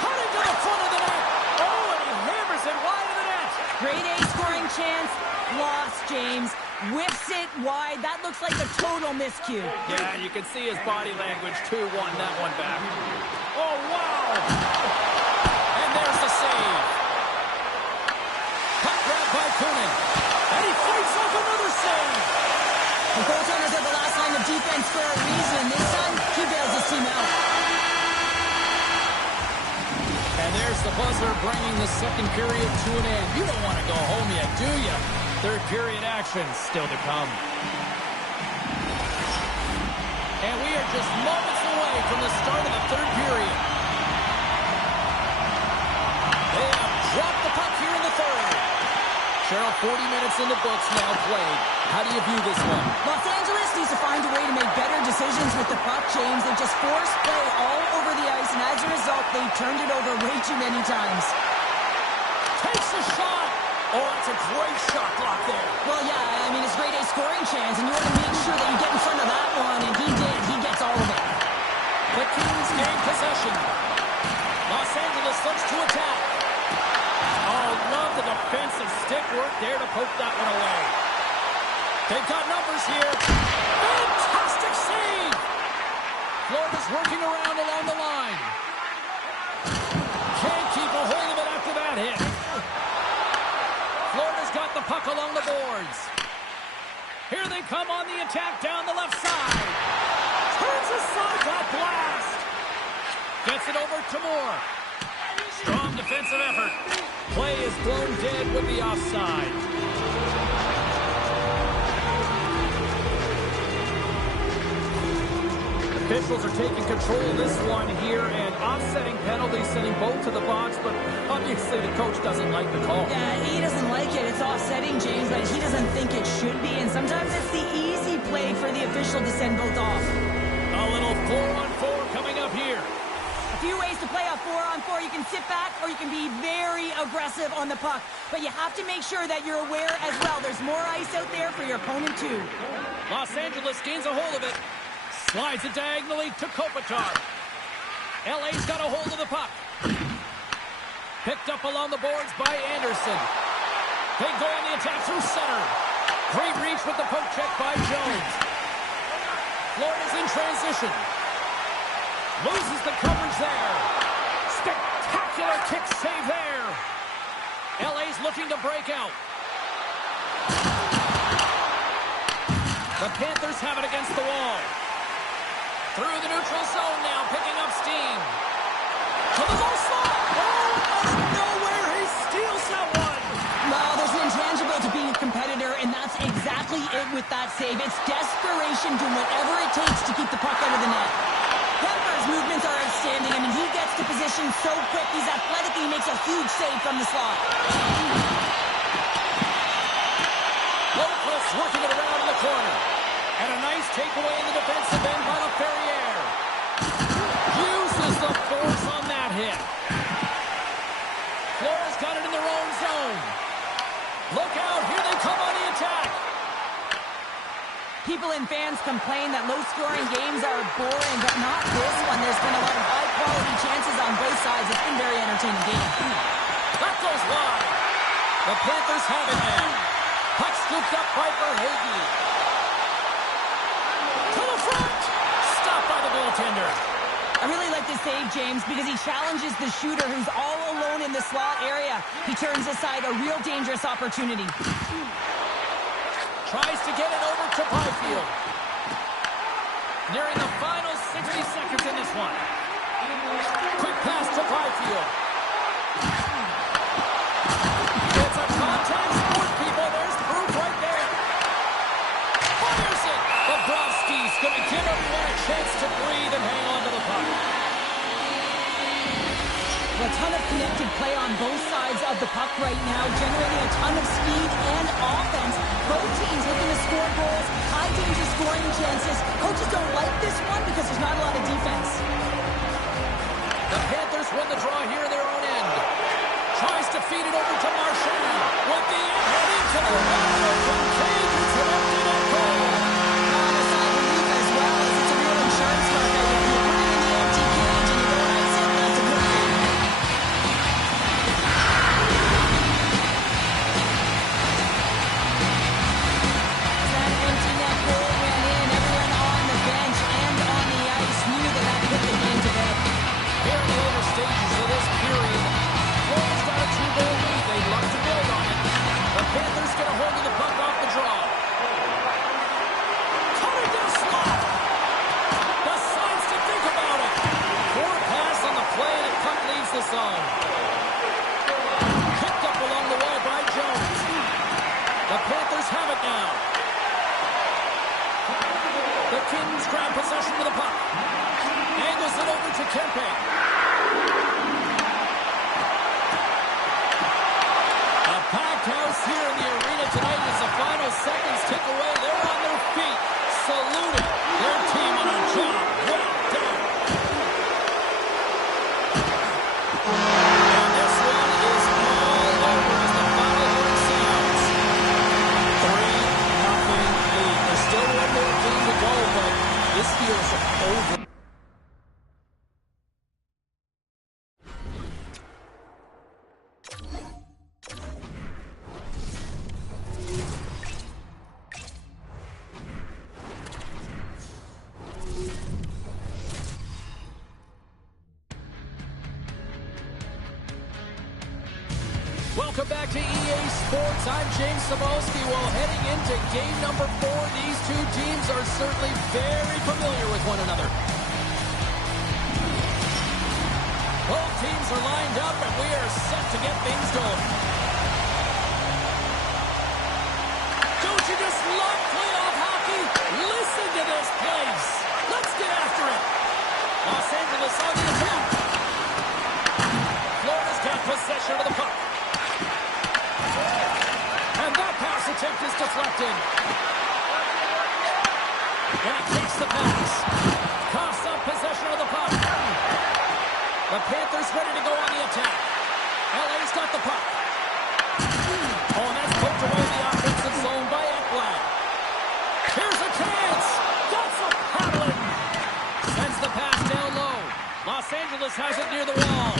Cutting to the front of the net. Oh, and he hammers it wide of the net. Grade A scoring chance. Lost, James. Whiffs it wide. That looks like a total miscue. Yeah, you can see his body language, too, wanting that one back. Oh, wow. And there's the save. Puck grab by Kunin. And he fights off another save. The goaltenders are the last line of defense for a reason. This time, he bails his team out. And there's the buzzer bringing the second period to an end. You don't want to go home yet, do you? Third period action still to come. And we are just moments away from the start of the third period. They have dropped the puck here in the third. Cheryl, 40 minutes in the books now played. How do you view this one? Los Angeles needs to find a way to make better decisions with the puck, James. They just forced play all over the ice, and as a result, they've turned it over way too many times. Takes a shot. Oh, that's a great shot block there. Well, yeah, I mean, it's grade A scoring chance, and you want to make sure that you get in front of that one, and he did. He gets all of it. The Kings gain possession. Los Angeles looks to attack. Oh, love the defensive stick work there to poke that one away. They've got numbers here. Fantastic save. Florida's working around along the line. Can't keep a hold of it after that hit. Florida's got the puck along the boards. Here they come on the attack down the left side. Turns aside that blast. Gets it over to Moore. Strong defensive effort. Play is blown dead with the offside. Officials are taking control of this one here, and offsetting penalties sending both to the box, but obviously the coach doesn't like the call. Yeah, he doesn't like it. It's offsetting, James, but he doesn't think it should be, and sometimes it's the easy play for the official to send both off. A little 4-on-4 coming up here. 4-on-4. You can sit back or you can be very aggressive on the puck. But you have to make sure that you're aware as well. There's more ice out there for your opponent too. Los Angeles gains a hold of it. Slides it diagonally to Kopitar. LA's got a hold of the puck. Picked up along the boards by Anderson. They go on the attack through center. Great reach with the poke check by Jones. Florida's in transition. Loses the coverage there. Spectacular kick save there. LA's looking to break out. The Panthers have it against the wall. Through the neutral zone now, picking up steam. To the low slot. Oh, out of nowhere, he steals that one. Well, there's an intangible to being a competitor, and that's exactly it with that save. It's desperation, doing whatever it takes to keep the puck out of the net. Pepper's movements are outstanding. I mean, he gets to position so quick. He's athletic, and he makes a huge save from the slot. Lopez working it around in the corner. And a nice takeaway in the defensive end by LaFerriere. Uses the force on that hit. Florida's got it in their own zone. Look out, here they come on the attack. People and fans complain that low-scoring games are boring, but not this one. There's been a lot of high-quality chances on both sides. It's been a very entertaining game. That goes wide. The Panthers have it now. Puck scooped up by Verhaeghe. To the front. Stopped by the goaltender. I really like this save, James, because he challenges the shooter who's all alone in the slot area. He turns aside a real dangerous opportunity. Tries to get it over to Byfield. Nearing the final 60 seconds in this one. Quick pass to Byfield. It's a contact sport, people. There's proof right there. Fires it. Bobrovsky's going to give everyone a chance to breathe and hang on to the puck. A ton of connected play on both sides of the puck right now, generating a ton of speed and offense. Both teams looking to score goals, high danger scoring chances. Coaches don't like this one because there's not a lot of defense. The Panthers win the draw here in their own end. Tries to feed it over to Marchand. With the head into the wide open cage. It's an empty net goal. On a sign of relief as well, as it's a real insurance market. If you put it in the empty cage and you don't ice it, that's a good thing. As that empty net goal went in, everyone on the bench and on the ice knew that that put the game to bed. Here in the later stages of this period, Florida's got a 2-goal lead. They'd love to build on it. The Panthers get a hold of the puck off the draw. Coming to the slot. Decides to think about it. Poor pass on the play, and the puck leaves the zone. Picked up along the wall by Jones. The Panthers have it now. The Kings grab possession of the puck. Angles it over to Kempe. A packed house here in the arena tonight as the final seconds tick away. They're on their feet, saluting their team on a job well done. And this one is all over as the final horn sounds. 3-0 lead. There's still one more game to go, but this feels over. Welcome back to EA Sports. I'm James Cebulski. Well, heading into game number 4, these two teams are certainly very familiar with one another. Both teams are lined up, and we are set to get things going. Don't you just love playoff hockey? Listen to this place. Let's get after it. Los Angeles on the attack. Florida's got possession of the puck. And that pass attempt is deflected. And he takes the pass. Coughs up possession of the puck. The Panthers ready to go on the attack. LA's got the puck. Oh, and that's poked away in the offensive zone by Ekblad. Here's a chance. That's a paddling. Sends the pass down low. Los Angeles has it near the wall.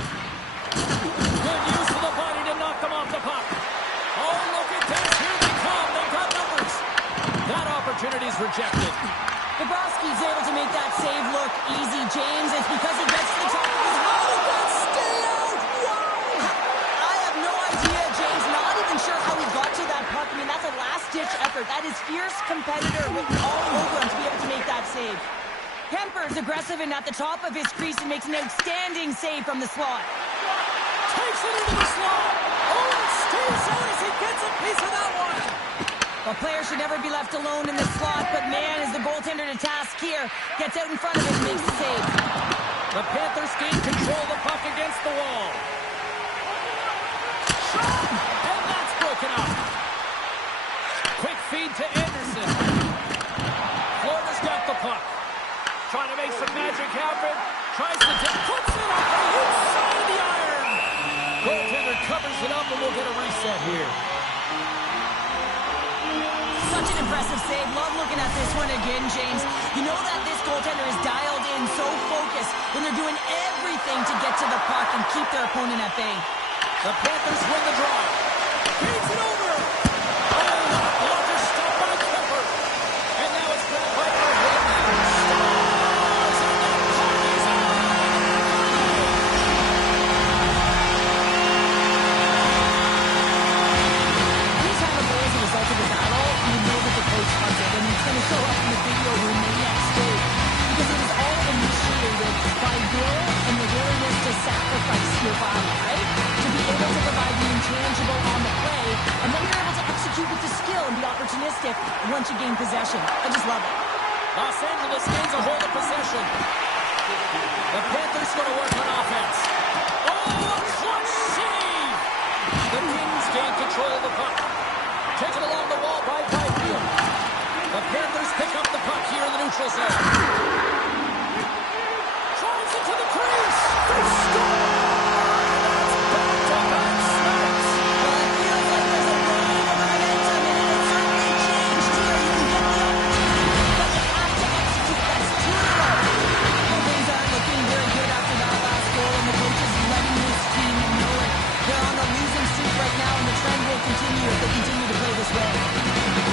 Good use of the body to knock them off the puck. Oh, look at this. Here they come. They've got numbers. That opportunity's rejected. Bobrovsky's able to make that save look easy, James. It's because he gets to the top of his goal. Stay out! Why? I have no idea, James. Not even sure how he got to that puck. I mean, that's a last-ditch effort. That is fierce competitor written all over him to be able to make that save. Kemper's aggressive and at the top of his crease and makes an outstanding save from the slot. Takes it into the slot. Oh, it stays out as he gets a piece of that one. A player should never be left alone in the slot, but man, is the goaltender to task here. Gets out in front of it and makes the save. The Panthers gain control of the puck against the wall. Shot! And that's broken up. Quick feed to Anderson. Florida's got the puck. Trying to make some magic happen. Tries to puts it up the inside of the iron. Goaltender covers it up and we'll get a reset here. Such an impressive save. Love looking at this one again, James. You know that this goaltender is dialed in, so focused when they're doing everything to get to the puck and keep their opponent at bay. The Panthers win the draw. Beats it over. Oh, blocker stop by Kemper. And now it's grabbed by Irving. Stars and the party's on. Anytime a goal is a result of a battle, you know that the coach hugs it, and it's going to show up in the video room the next day. Because it was all initiated by will and the willingness to sacrifice your body, right? To be able to provide the intangible on the play, and then you're able to execute with the skill and be opportunistic once you gain possession. I just love it. Los Angeles gains a hold of possession. The Panthers going to work on offense. Oh, a clutch save! The Kings gain control of the puck. Taken along the wall by Byfield. The Panthers pick up the puck here in the neutral zone. Drives it to the crease. They score! That's back-to-back snaps. Well, it feels like there's a wave of momentum, and it certainly changed here. You can get the opportunity, but you have to execute. That's 2 in a row. Well, things aren't looking very good after that last goal, and the coach is letting his team know it. They're on a losing streak right now, and the trend will continue if they continue to play this way.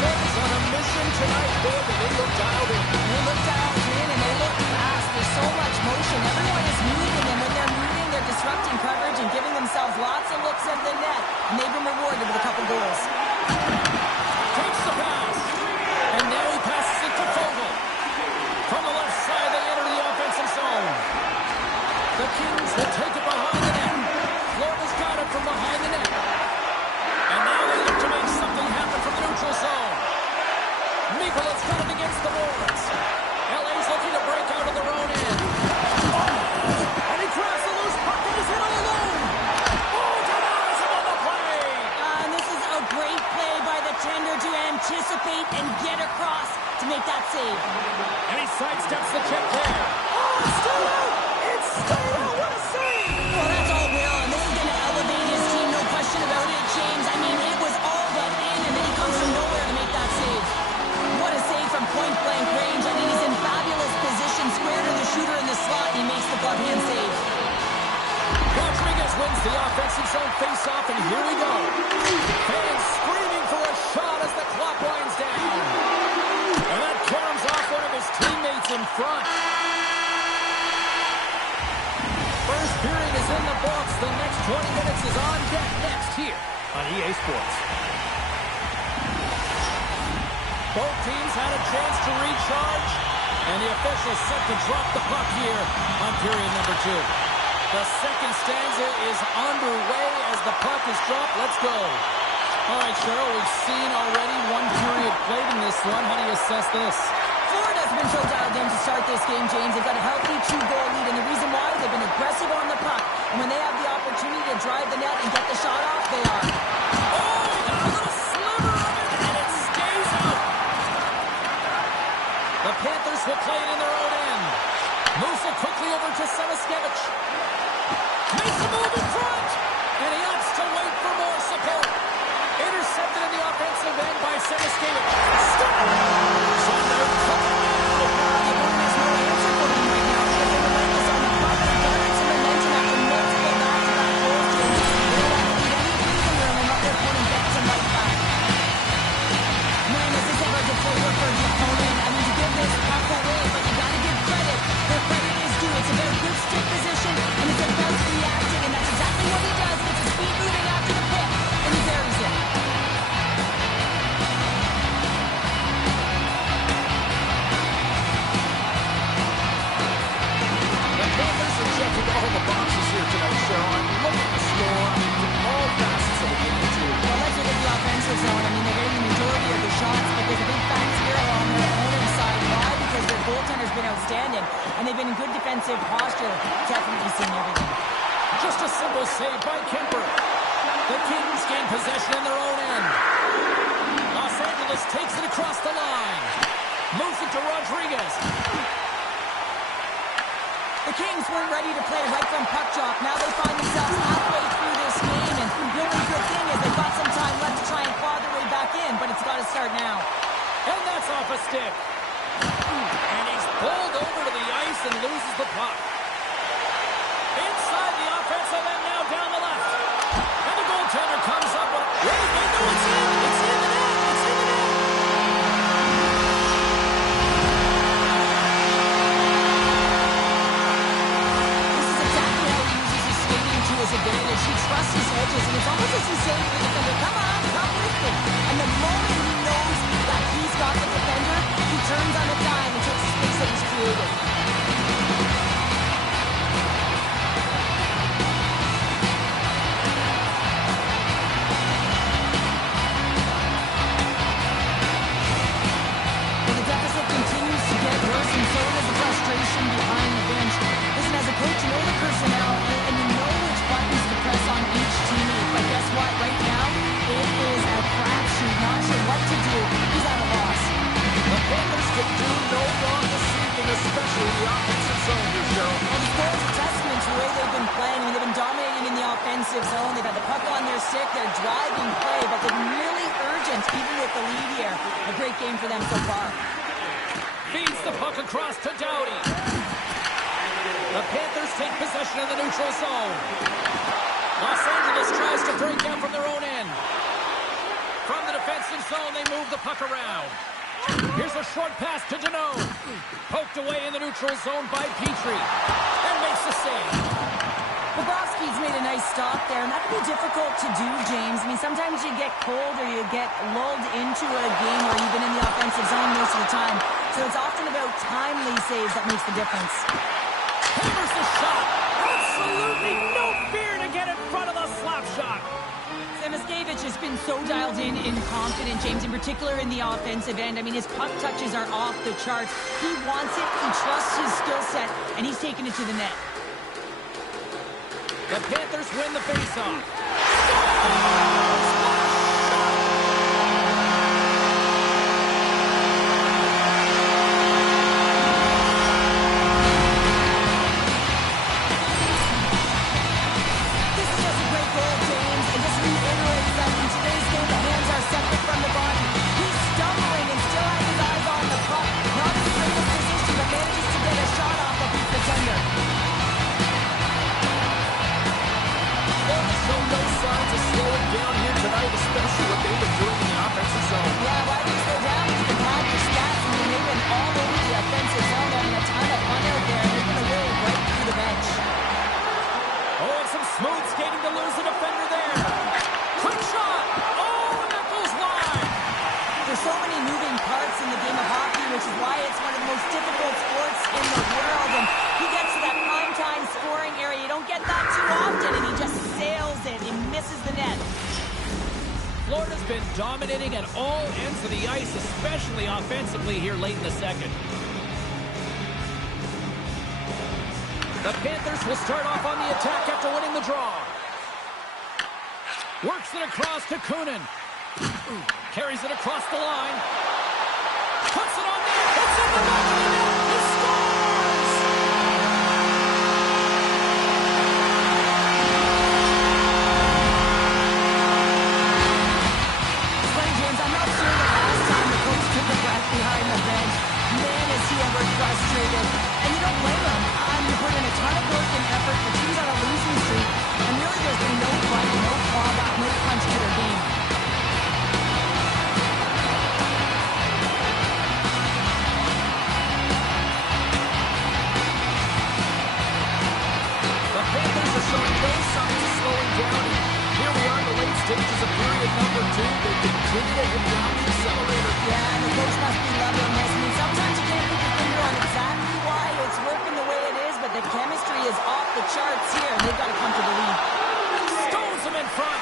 It's on a mission tonight, Bill, and they look dialed in. They look dialed in, and they look fast. There's so much motion. Everyone is moving, and when they're moving, they're disrupting coverage and giving themselves lots of looks at the net, and they've been rewarded with a couple goals. Takes the pass. And now he passes it to Vogel. From the left side, they enter the offensive zone. The Kings will take it behind the net. Florida's got it from behind the net. And now they look to make something happen from the neutral zone. Mikola's got it against the boards. LA's looking to break out of their own end. Oh! And he grabs the loose puck and he's in all alone. Oh, denies him on the play. And this is a great play by the tender to anticipate and get across to make that save. And he sidesteps the check there. Oh, it's still out! It's still out! What a save! Well, that's all Will, and this is going to elevate his team, no question about it, James. I mean, it was all but in, and then he comes from nowhere to make that save. What a save from point-blank range. I mean, he's in fabulous position, square to the shooter in the slot, and he makes the glove hand save. Rodriguez wins the offensive zone face-off, and here we go. Fans screaming for a shot as the clock winds down. And that caroms off one of his teammates in front. First period is in the books. The next 20 minutes is on deck next here on EA Sports. Both teams had a chance to recharge, and the officials set to drop the puck here on period number 2. The second stanza is underway as the puck is dropped. Let's go. All right, Cheryl, we've seen already 1 period played in this one. How do you assess this? Florida's been so dialed in to start this game, James. They've got a healthy 2-goal lead, and the reason why, they've been aggressive on the puck. And when they have the opportunity to drive the net and get the shot off, they are. Oh, he got a little sliver of it, and it stays out. The Panthers will play it in their own end. Moves it quickly over to Semiskevich. Makes a move in front. And he opts to wait for more support. Intercepted in the offensive end by Semiskevich. Stop! Sander coming now. The board has no answer for him right now because they relentless on the puck. They're gathering some momentum after multiple back-to-back goals, James. They don't want to leave any breathing room and let their opponent get some right back. Man, this is ever a good flavor for the opponent. I mean, to give this puck away, but you got to give credit where credit is due. It's a very good stick position, and it's about reacting, and that's exactly what he does. Gets his feet moving after the pick, and he buries it. The Panthers are checking all the boxes here tonight, Cheryl. I mean, look at the score. I mean, from all facets of the game, too. Well, let's look at the offensive zone. I mean, they're getting the majority of the shots, but there's a big fat zero on their opponent's side. Why? Because their goaltender's been outstanding, and they've been in good defensive posture. Definitely seeing everything. Just a simple save by Kemper. The Kings gain possession in their own end. Los Angeles takes it across the line. Moves it to Rodriguez. The Kings weren't ready to play right from puck drop. Now they find themselves halfway through this game, and the only good thing is they've got some time left to try and claw their way back in, but it's got to start now. And that's off a stick. And he's pulled over to the ice and loses the puck. Inside the offensive end now down the left. And the goaltender comes up with... Wait, no, it's in! It's in the net! It's in the net! This is exactly how he uses his skating to his advantage. He trusts his edges, and it's almost as he's saying to the defender, come on, come with me. And the moment he knows that he's got the defender, he turns on a dime and takes the space that he's created. And the deficit continues to get worse, and so does the frustration behind the bench. Listen, as a coach, you know the personnel, and you know which buttons to press on each teammate. But guess what? Right now, it is a crapshoot. Not sure what to do. He's at a loss. The Panthers can do no wrong this evening, especially in the offensive zone here, Cheryl. And the score is a testament to the way they've been playing. I mean, they've been dominating in the offensive zone. They've had the puck on their stick. They're driving play, but they've been really urgent, even with the lead here. A great game for them so far. Feeds the puck across to Doughty. The Panthers take possession of the neutral zone. Los Angeles tries to break out from their own end. From the defensive zone, they move the puck around. Here's a short pass to Deneau. Poked away in the neutral zone by Petrie. And makes the save. Bobrovsky's made a nice stop there, and that can be difficult to do, James. I mean, sometimes you get cold or you get lulled into a game where you've been in the offensive zone most of the time. So it's often about timely saves that makes the difference. Hammers the shot. Absolutely no fear to get in front of the slap shot. Semiskevich has been so dialed in and confident, James, in particular in the offensive end. I mean, his puck touches are off the charts. He wants it, he trusts his skill set, and he's taking it to the net. The Panthers win the faceoff. This is just a great goal, James, and just reiterates that in today's game, the hands are separate from the body. He's stumbling and still has his eyes on the puck. Not in the greatest position, but manages to get a shot off of his defender. Show no signs of slowing down here tonight, especially what they've been doing in the offensive zone. Yeah, why do you slow down? You can have your stats. I mean, they've been all over the offensive zone, having a ton of fun out there, and they're going to wave right through the bench. Oh, and some smooth skating to lose the defender there. Quick shot. Oh, and that goes wide. There's so many moving parts in the game of hockey, which is why it's one of the most difficult sports in the world. And he gets to that prime-time scoring area. You don't get that too often, and he just sails it. He misses the net. Florida's been dominating at all ends of the ice, especially offensively here late in the second. The Panthers will start off on the attack after winning the draw. Works it across to Kunin. Carries it across the line. Puts it on net. It's in the back of the net. He scores! down. Here we are in the late stages of period number 2. They continue to hit down the accelerator. Yeah, and the coach must be loving this. I mean, sometimes you can't put your finger on exactly why it's working the way it is, but the chemistry is off the charts here, and they've got to come to the lead. Stones him in front.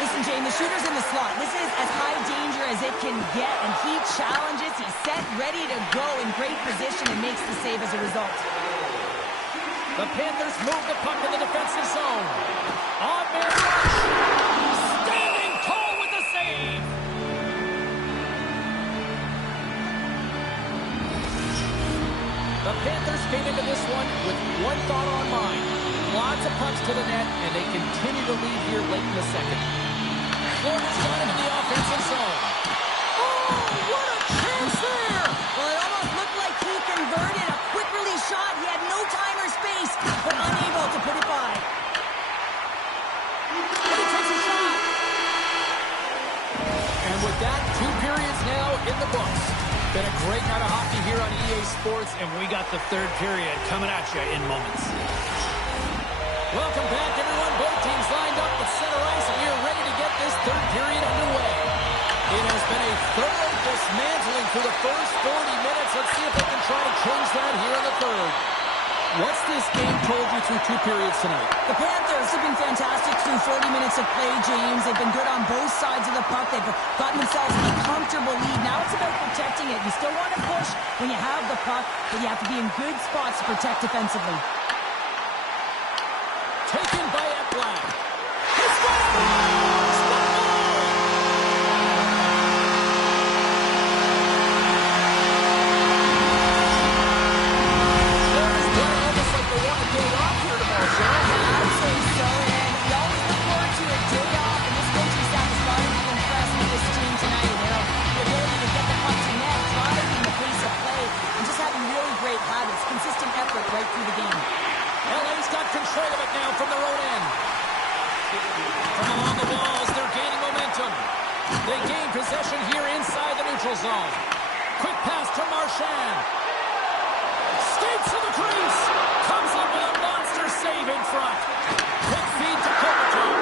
Listen, Jane, the shooter's in the slot. This is as high danger as it can get, and he challenges. He's set, ready to go in great position, and makes the save as a result. The Panthers move the puck in the defensive zone. On their rush. Standing tall with the save. The Panthers came into this one with one thought on mind. Lots of pucks to the net, and they continue to lead here late in the second. Florida's got him in the offensive zone. Oh, what a chance there! Well, it almost looked like he converted a quick release shot. He had no time or space, but unable to put it by. But he takes a shot. And with that, 2 periods now in the books. Been a great night of hockey here on EA Sports, and we got the third period coming at you in moments. Welcome back, everyone. Both teams lined up at center ice, and we are ready to get this third period underway. It has been a thorough dismantling through the first 40 minutes. Let's see if they can try to change that here in the third. What's this game told you through 2 periods tonight? The Panthers have been fantastic through 40 minutes of play, James. They've been good on both sides of the puck. They've gotten themselves a comfortable lead. Now it's about protecting it. You still want to push when you have the puck, but you have to be in good spots to protect defensively. Taken by Ekblad. He scores! What goal! Florida's playing almost like they want a day off here tomorrow, Cheryl. Yeah, I'd say so, and we always look forward to a day off, and this coaching staff is starting to impress with this team tonight. You know, the ability to get the puck to net, driving the pace of play, and just having really great habits, consistent effort right through the game. LA's got control of it now from their own end. From along the walls, they're gaining momentum. They gain possession here inside the neutral zone. Quick pass to Marchand. Skates to the crease. Comes up with a monster save in front. Quick feed to Kopitar.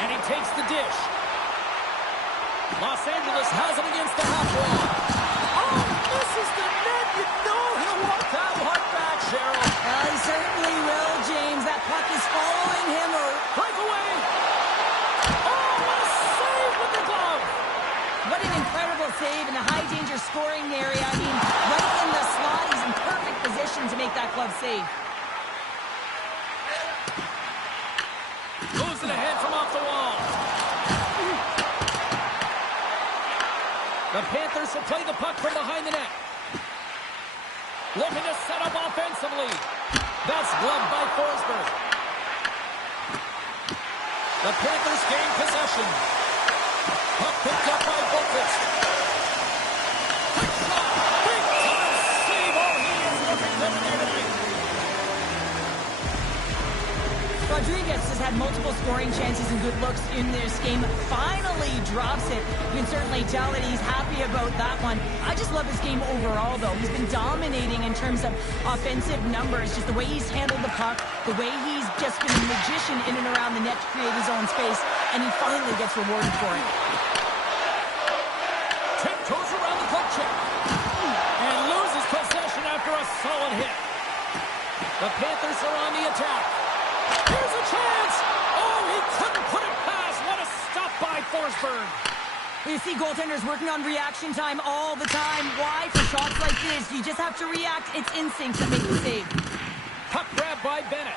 And he takes the dish. Los Angeles has it against the half wall. Oh, misses the net. You know he'll walk that one back, Cheryl. Well, he certainly will, James. That puck is following him. Breakaway! Oh, what a save with the glove! What an incredible save in the high-danger scoring area. I mean, right in the slot. He's in perfect position to make that glove save. Moves it ahead from off the wall. The Panthers will play the puck from behind the net. Looking to set up offensively. That's gloved by Forsberg. The Panthers gain possession. Puck picked up by Boqvist. Quick shot. Big time save. Oh, he is looking good in there tonight. Rodriguez has had multiple scoring chances and good looks in this game. Finally drops it. You can certainly tell that he's happy about that one. I just love his game overall, though. He's been dominating in terms of offensive numbers. Just the way he's handled the puck, the way he's just been a magician in and around the net to create his own space, and he finally gets rewarded for it. Tiptoes around the poke check. And loses possession after a solid hit. The Panthers are on the attack. Here's a chance! Oh, he couldn't put it past. What a stop by Forsberg. You see goaltenders working on reaction time all the time. Why? For shots like this, you just have to react. It's instincts that make the save. Puck grab by Bennett.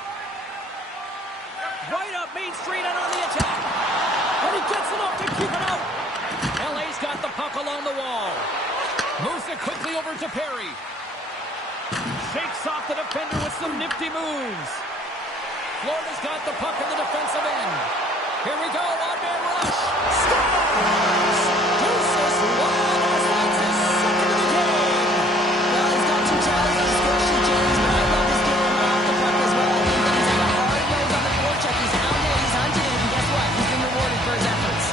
Right up Main Street and on the attack. And he gets enough to keep it out. LA's got the puck along the wall. Moves it quickly over to Perry. Shakes off the defender with some nifty moves. Florida's got the puck in the defensive end. Here we go, one-man rush. Scores! Deuces Wild as that's his second of the game. Well, he's got 2 talents on the score sheet, James, but I love his game off the puck as well. I think that he's had a hard nose on the forecheck. He's out there, he's hunted it, and guess what? He's been rewarded for his efforts.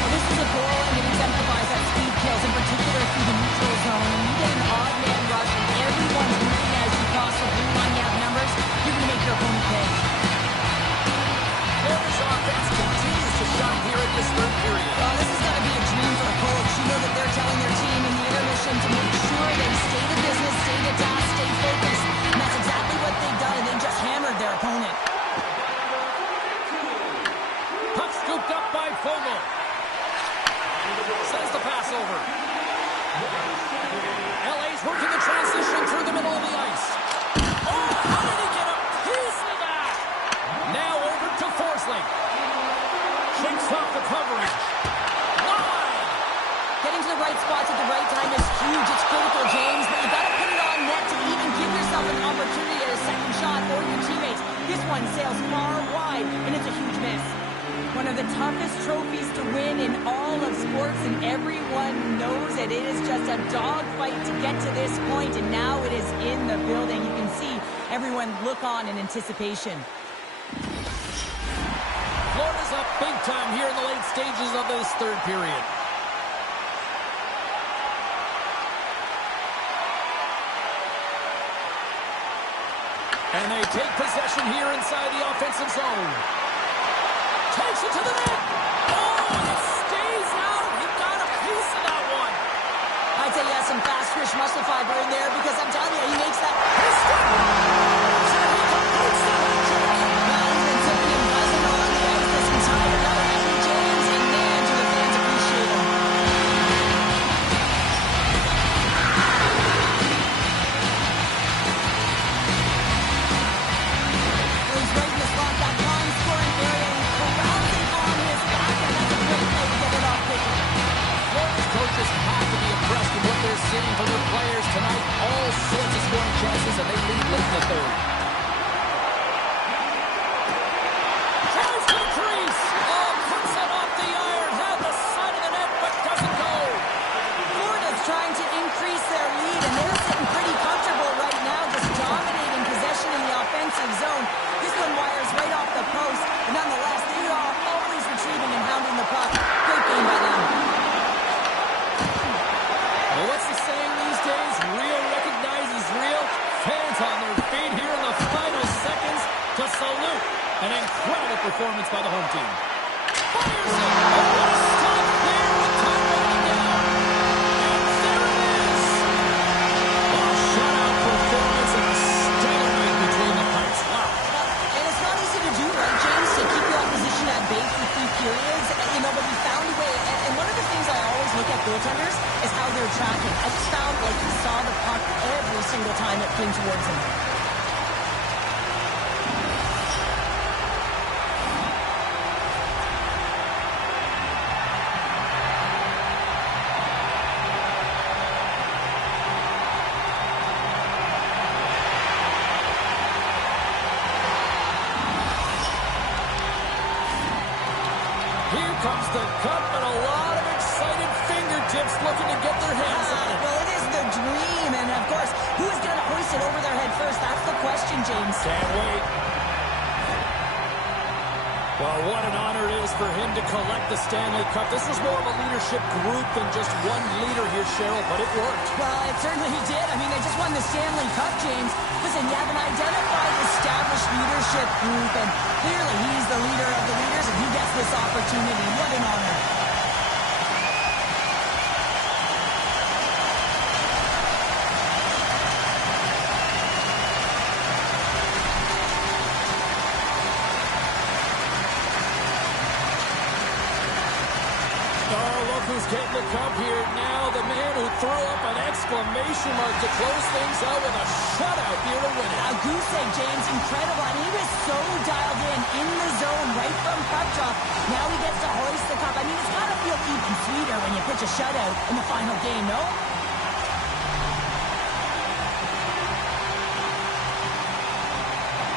Well, this is a goal, and it exemplifies that speed kills, in particular through the neutral zone. And you get an odd man rush, and everyone's moving as you cross the blue line. You have numbers, you're going to make your opponent pay. This one sails far wide, and it's a huge miss. One of the toughest trophies to win in all of sports, and everyone knows it. It is just a dogfight to get to this point, and now it is in the building. You can see everyone look on in anticipation. Florida's up big time here in the late stages of this third period. And they take possession here inside the offensive zone. Takes it to the net. Oh, and it stays out. He got a piece of that one. I'd say he has some fast twitch muscle fiber in there, because I'm telling you, he makes that. He scores! And he completes the hat trick. Well, he's been tipping and buzzing on the ice this entire night, hasn't he, James? And man, do the fans appreciate him. He's right in the slot, that long scoring area. He's carousing on his back, and that's a great play to get it off quickly. Florida's coaches have to be impressed with what they're seeing from their players tonight. All sorts of scoring chances, and they lead late in the third. Drives to the crease. Oh, puts it off the iron. Had the side of the net, but doesn't go. Florida's trying to increase their lead, and they're sitting pretty comfortable right now, just dominating possession in the offensive zone. This one wires right off the post, but nonetheless, they are always retrieving and hounding the puck. Great game by them. Well, what's the saying these days? Real recognizes real. Fans on their feet here in the final seconds to salute an incredible performance by the home team. Fires it. Oh, what a stop there with time running down. And there it is. A shutout performance and a stellar night between the pipes. Wow. And it's not easy to do, right, James, to keep your opposition at bay for 3 periods. But he found a way. And one of the things I always look at goaltenders is how they're tracking. I just found like he saw the puck every single time it came towards him. Here comes the cup and a lot of excited fingertips looking to get their hands on it. Well, it is the dream. And, of course, who is going to hoist it over their head first? That's the question, James. Can't wait. Well, what an honor it is for him to collect the Stanley Cup. This was more of a leadership group than just one leader here, Cheryl, but it worked. Well, it certainly did. I mean, they just won the Stanley Cup, James. Listen, you have an identified, established leadership group, and clearly he's the leader of the leaders, and he gets this opportunity. What an honor. Who's getting the cup here now? The man who threw up an exclamation mark to close things out with a shutout here to win it. A goose egg, James, incredible. And he was so dialed in the zone right from puck drop. Now he gets to hoist the cup. I mean, it's got to feel even sweeter when you pitch a shutout in the final game, no?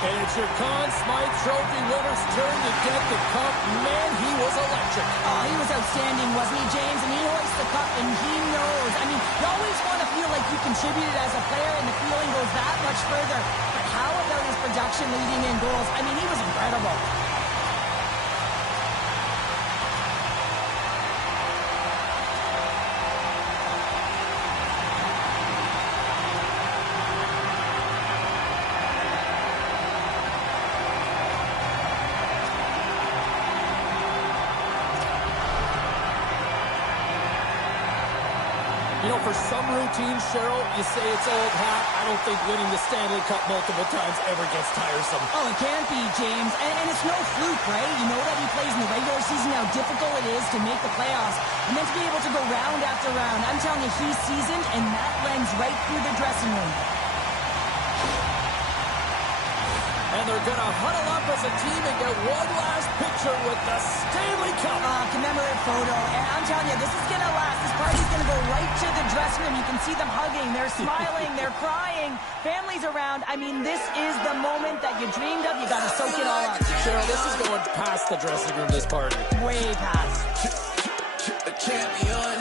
And it's your Conn Smythe Trophy winner's turn to get the cup. Man, he was electric. Oh, he was outstanding, wasn't he, James? And he hoists the cup, and he knows. I mean, you always want to feel like you contributed as a player, and the feeling goes that much further. But how about his production leading in goals? I mean, he was incredible. You know, for some routines, Cheryl, you say it's old hat. I don't think winning the Stanley Cup multiple times ever gets tiresome. Oh, it can't be, James. And it's no fluke, right? You know that he plays in the regular season, how difficult it is to make the playoffs. And then to be able to go round after round. I'm telling you, he's seasoned, and that lends right through the dressing room. And they're going to huddle up as a team and get one last picture with the Stanley Cup. Commemorative photo. And I'm telling you, this is going to last. This party's going to go right to the dressing room. You can see them hugging. They're smiling. They're crying. Families around. I mean, this is the moment that you dreamed of. You got to soak it all up. Cheryl, this is going past the dressing room, this party. Way past. The champion.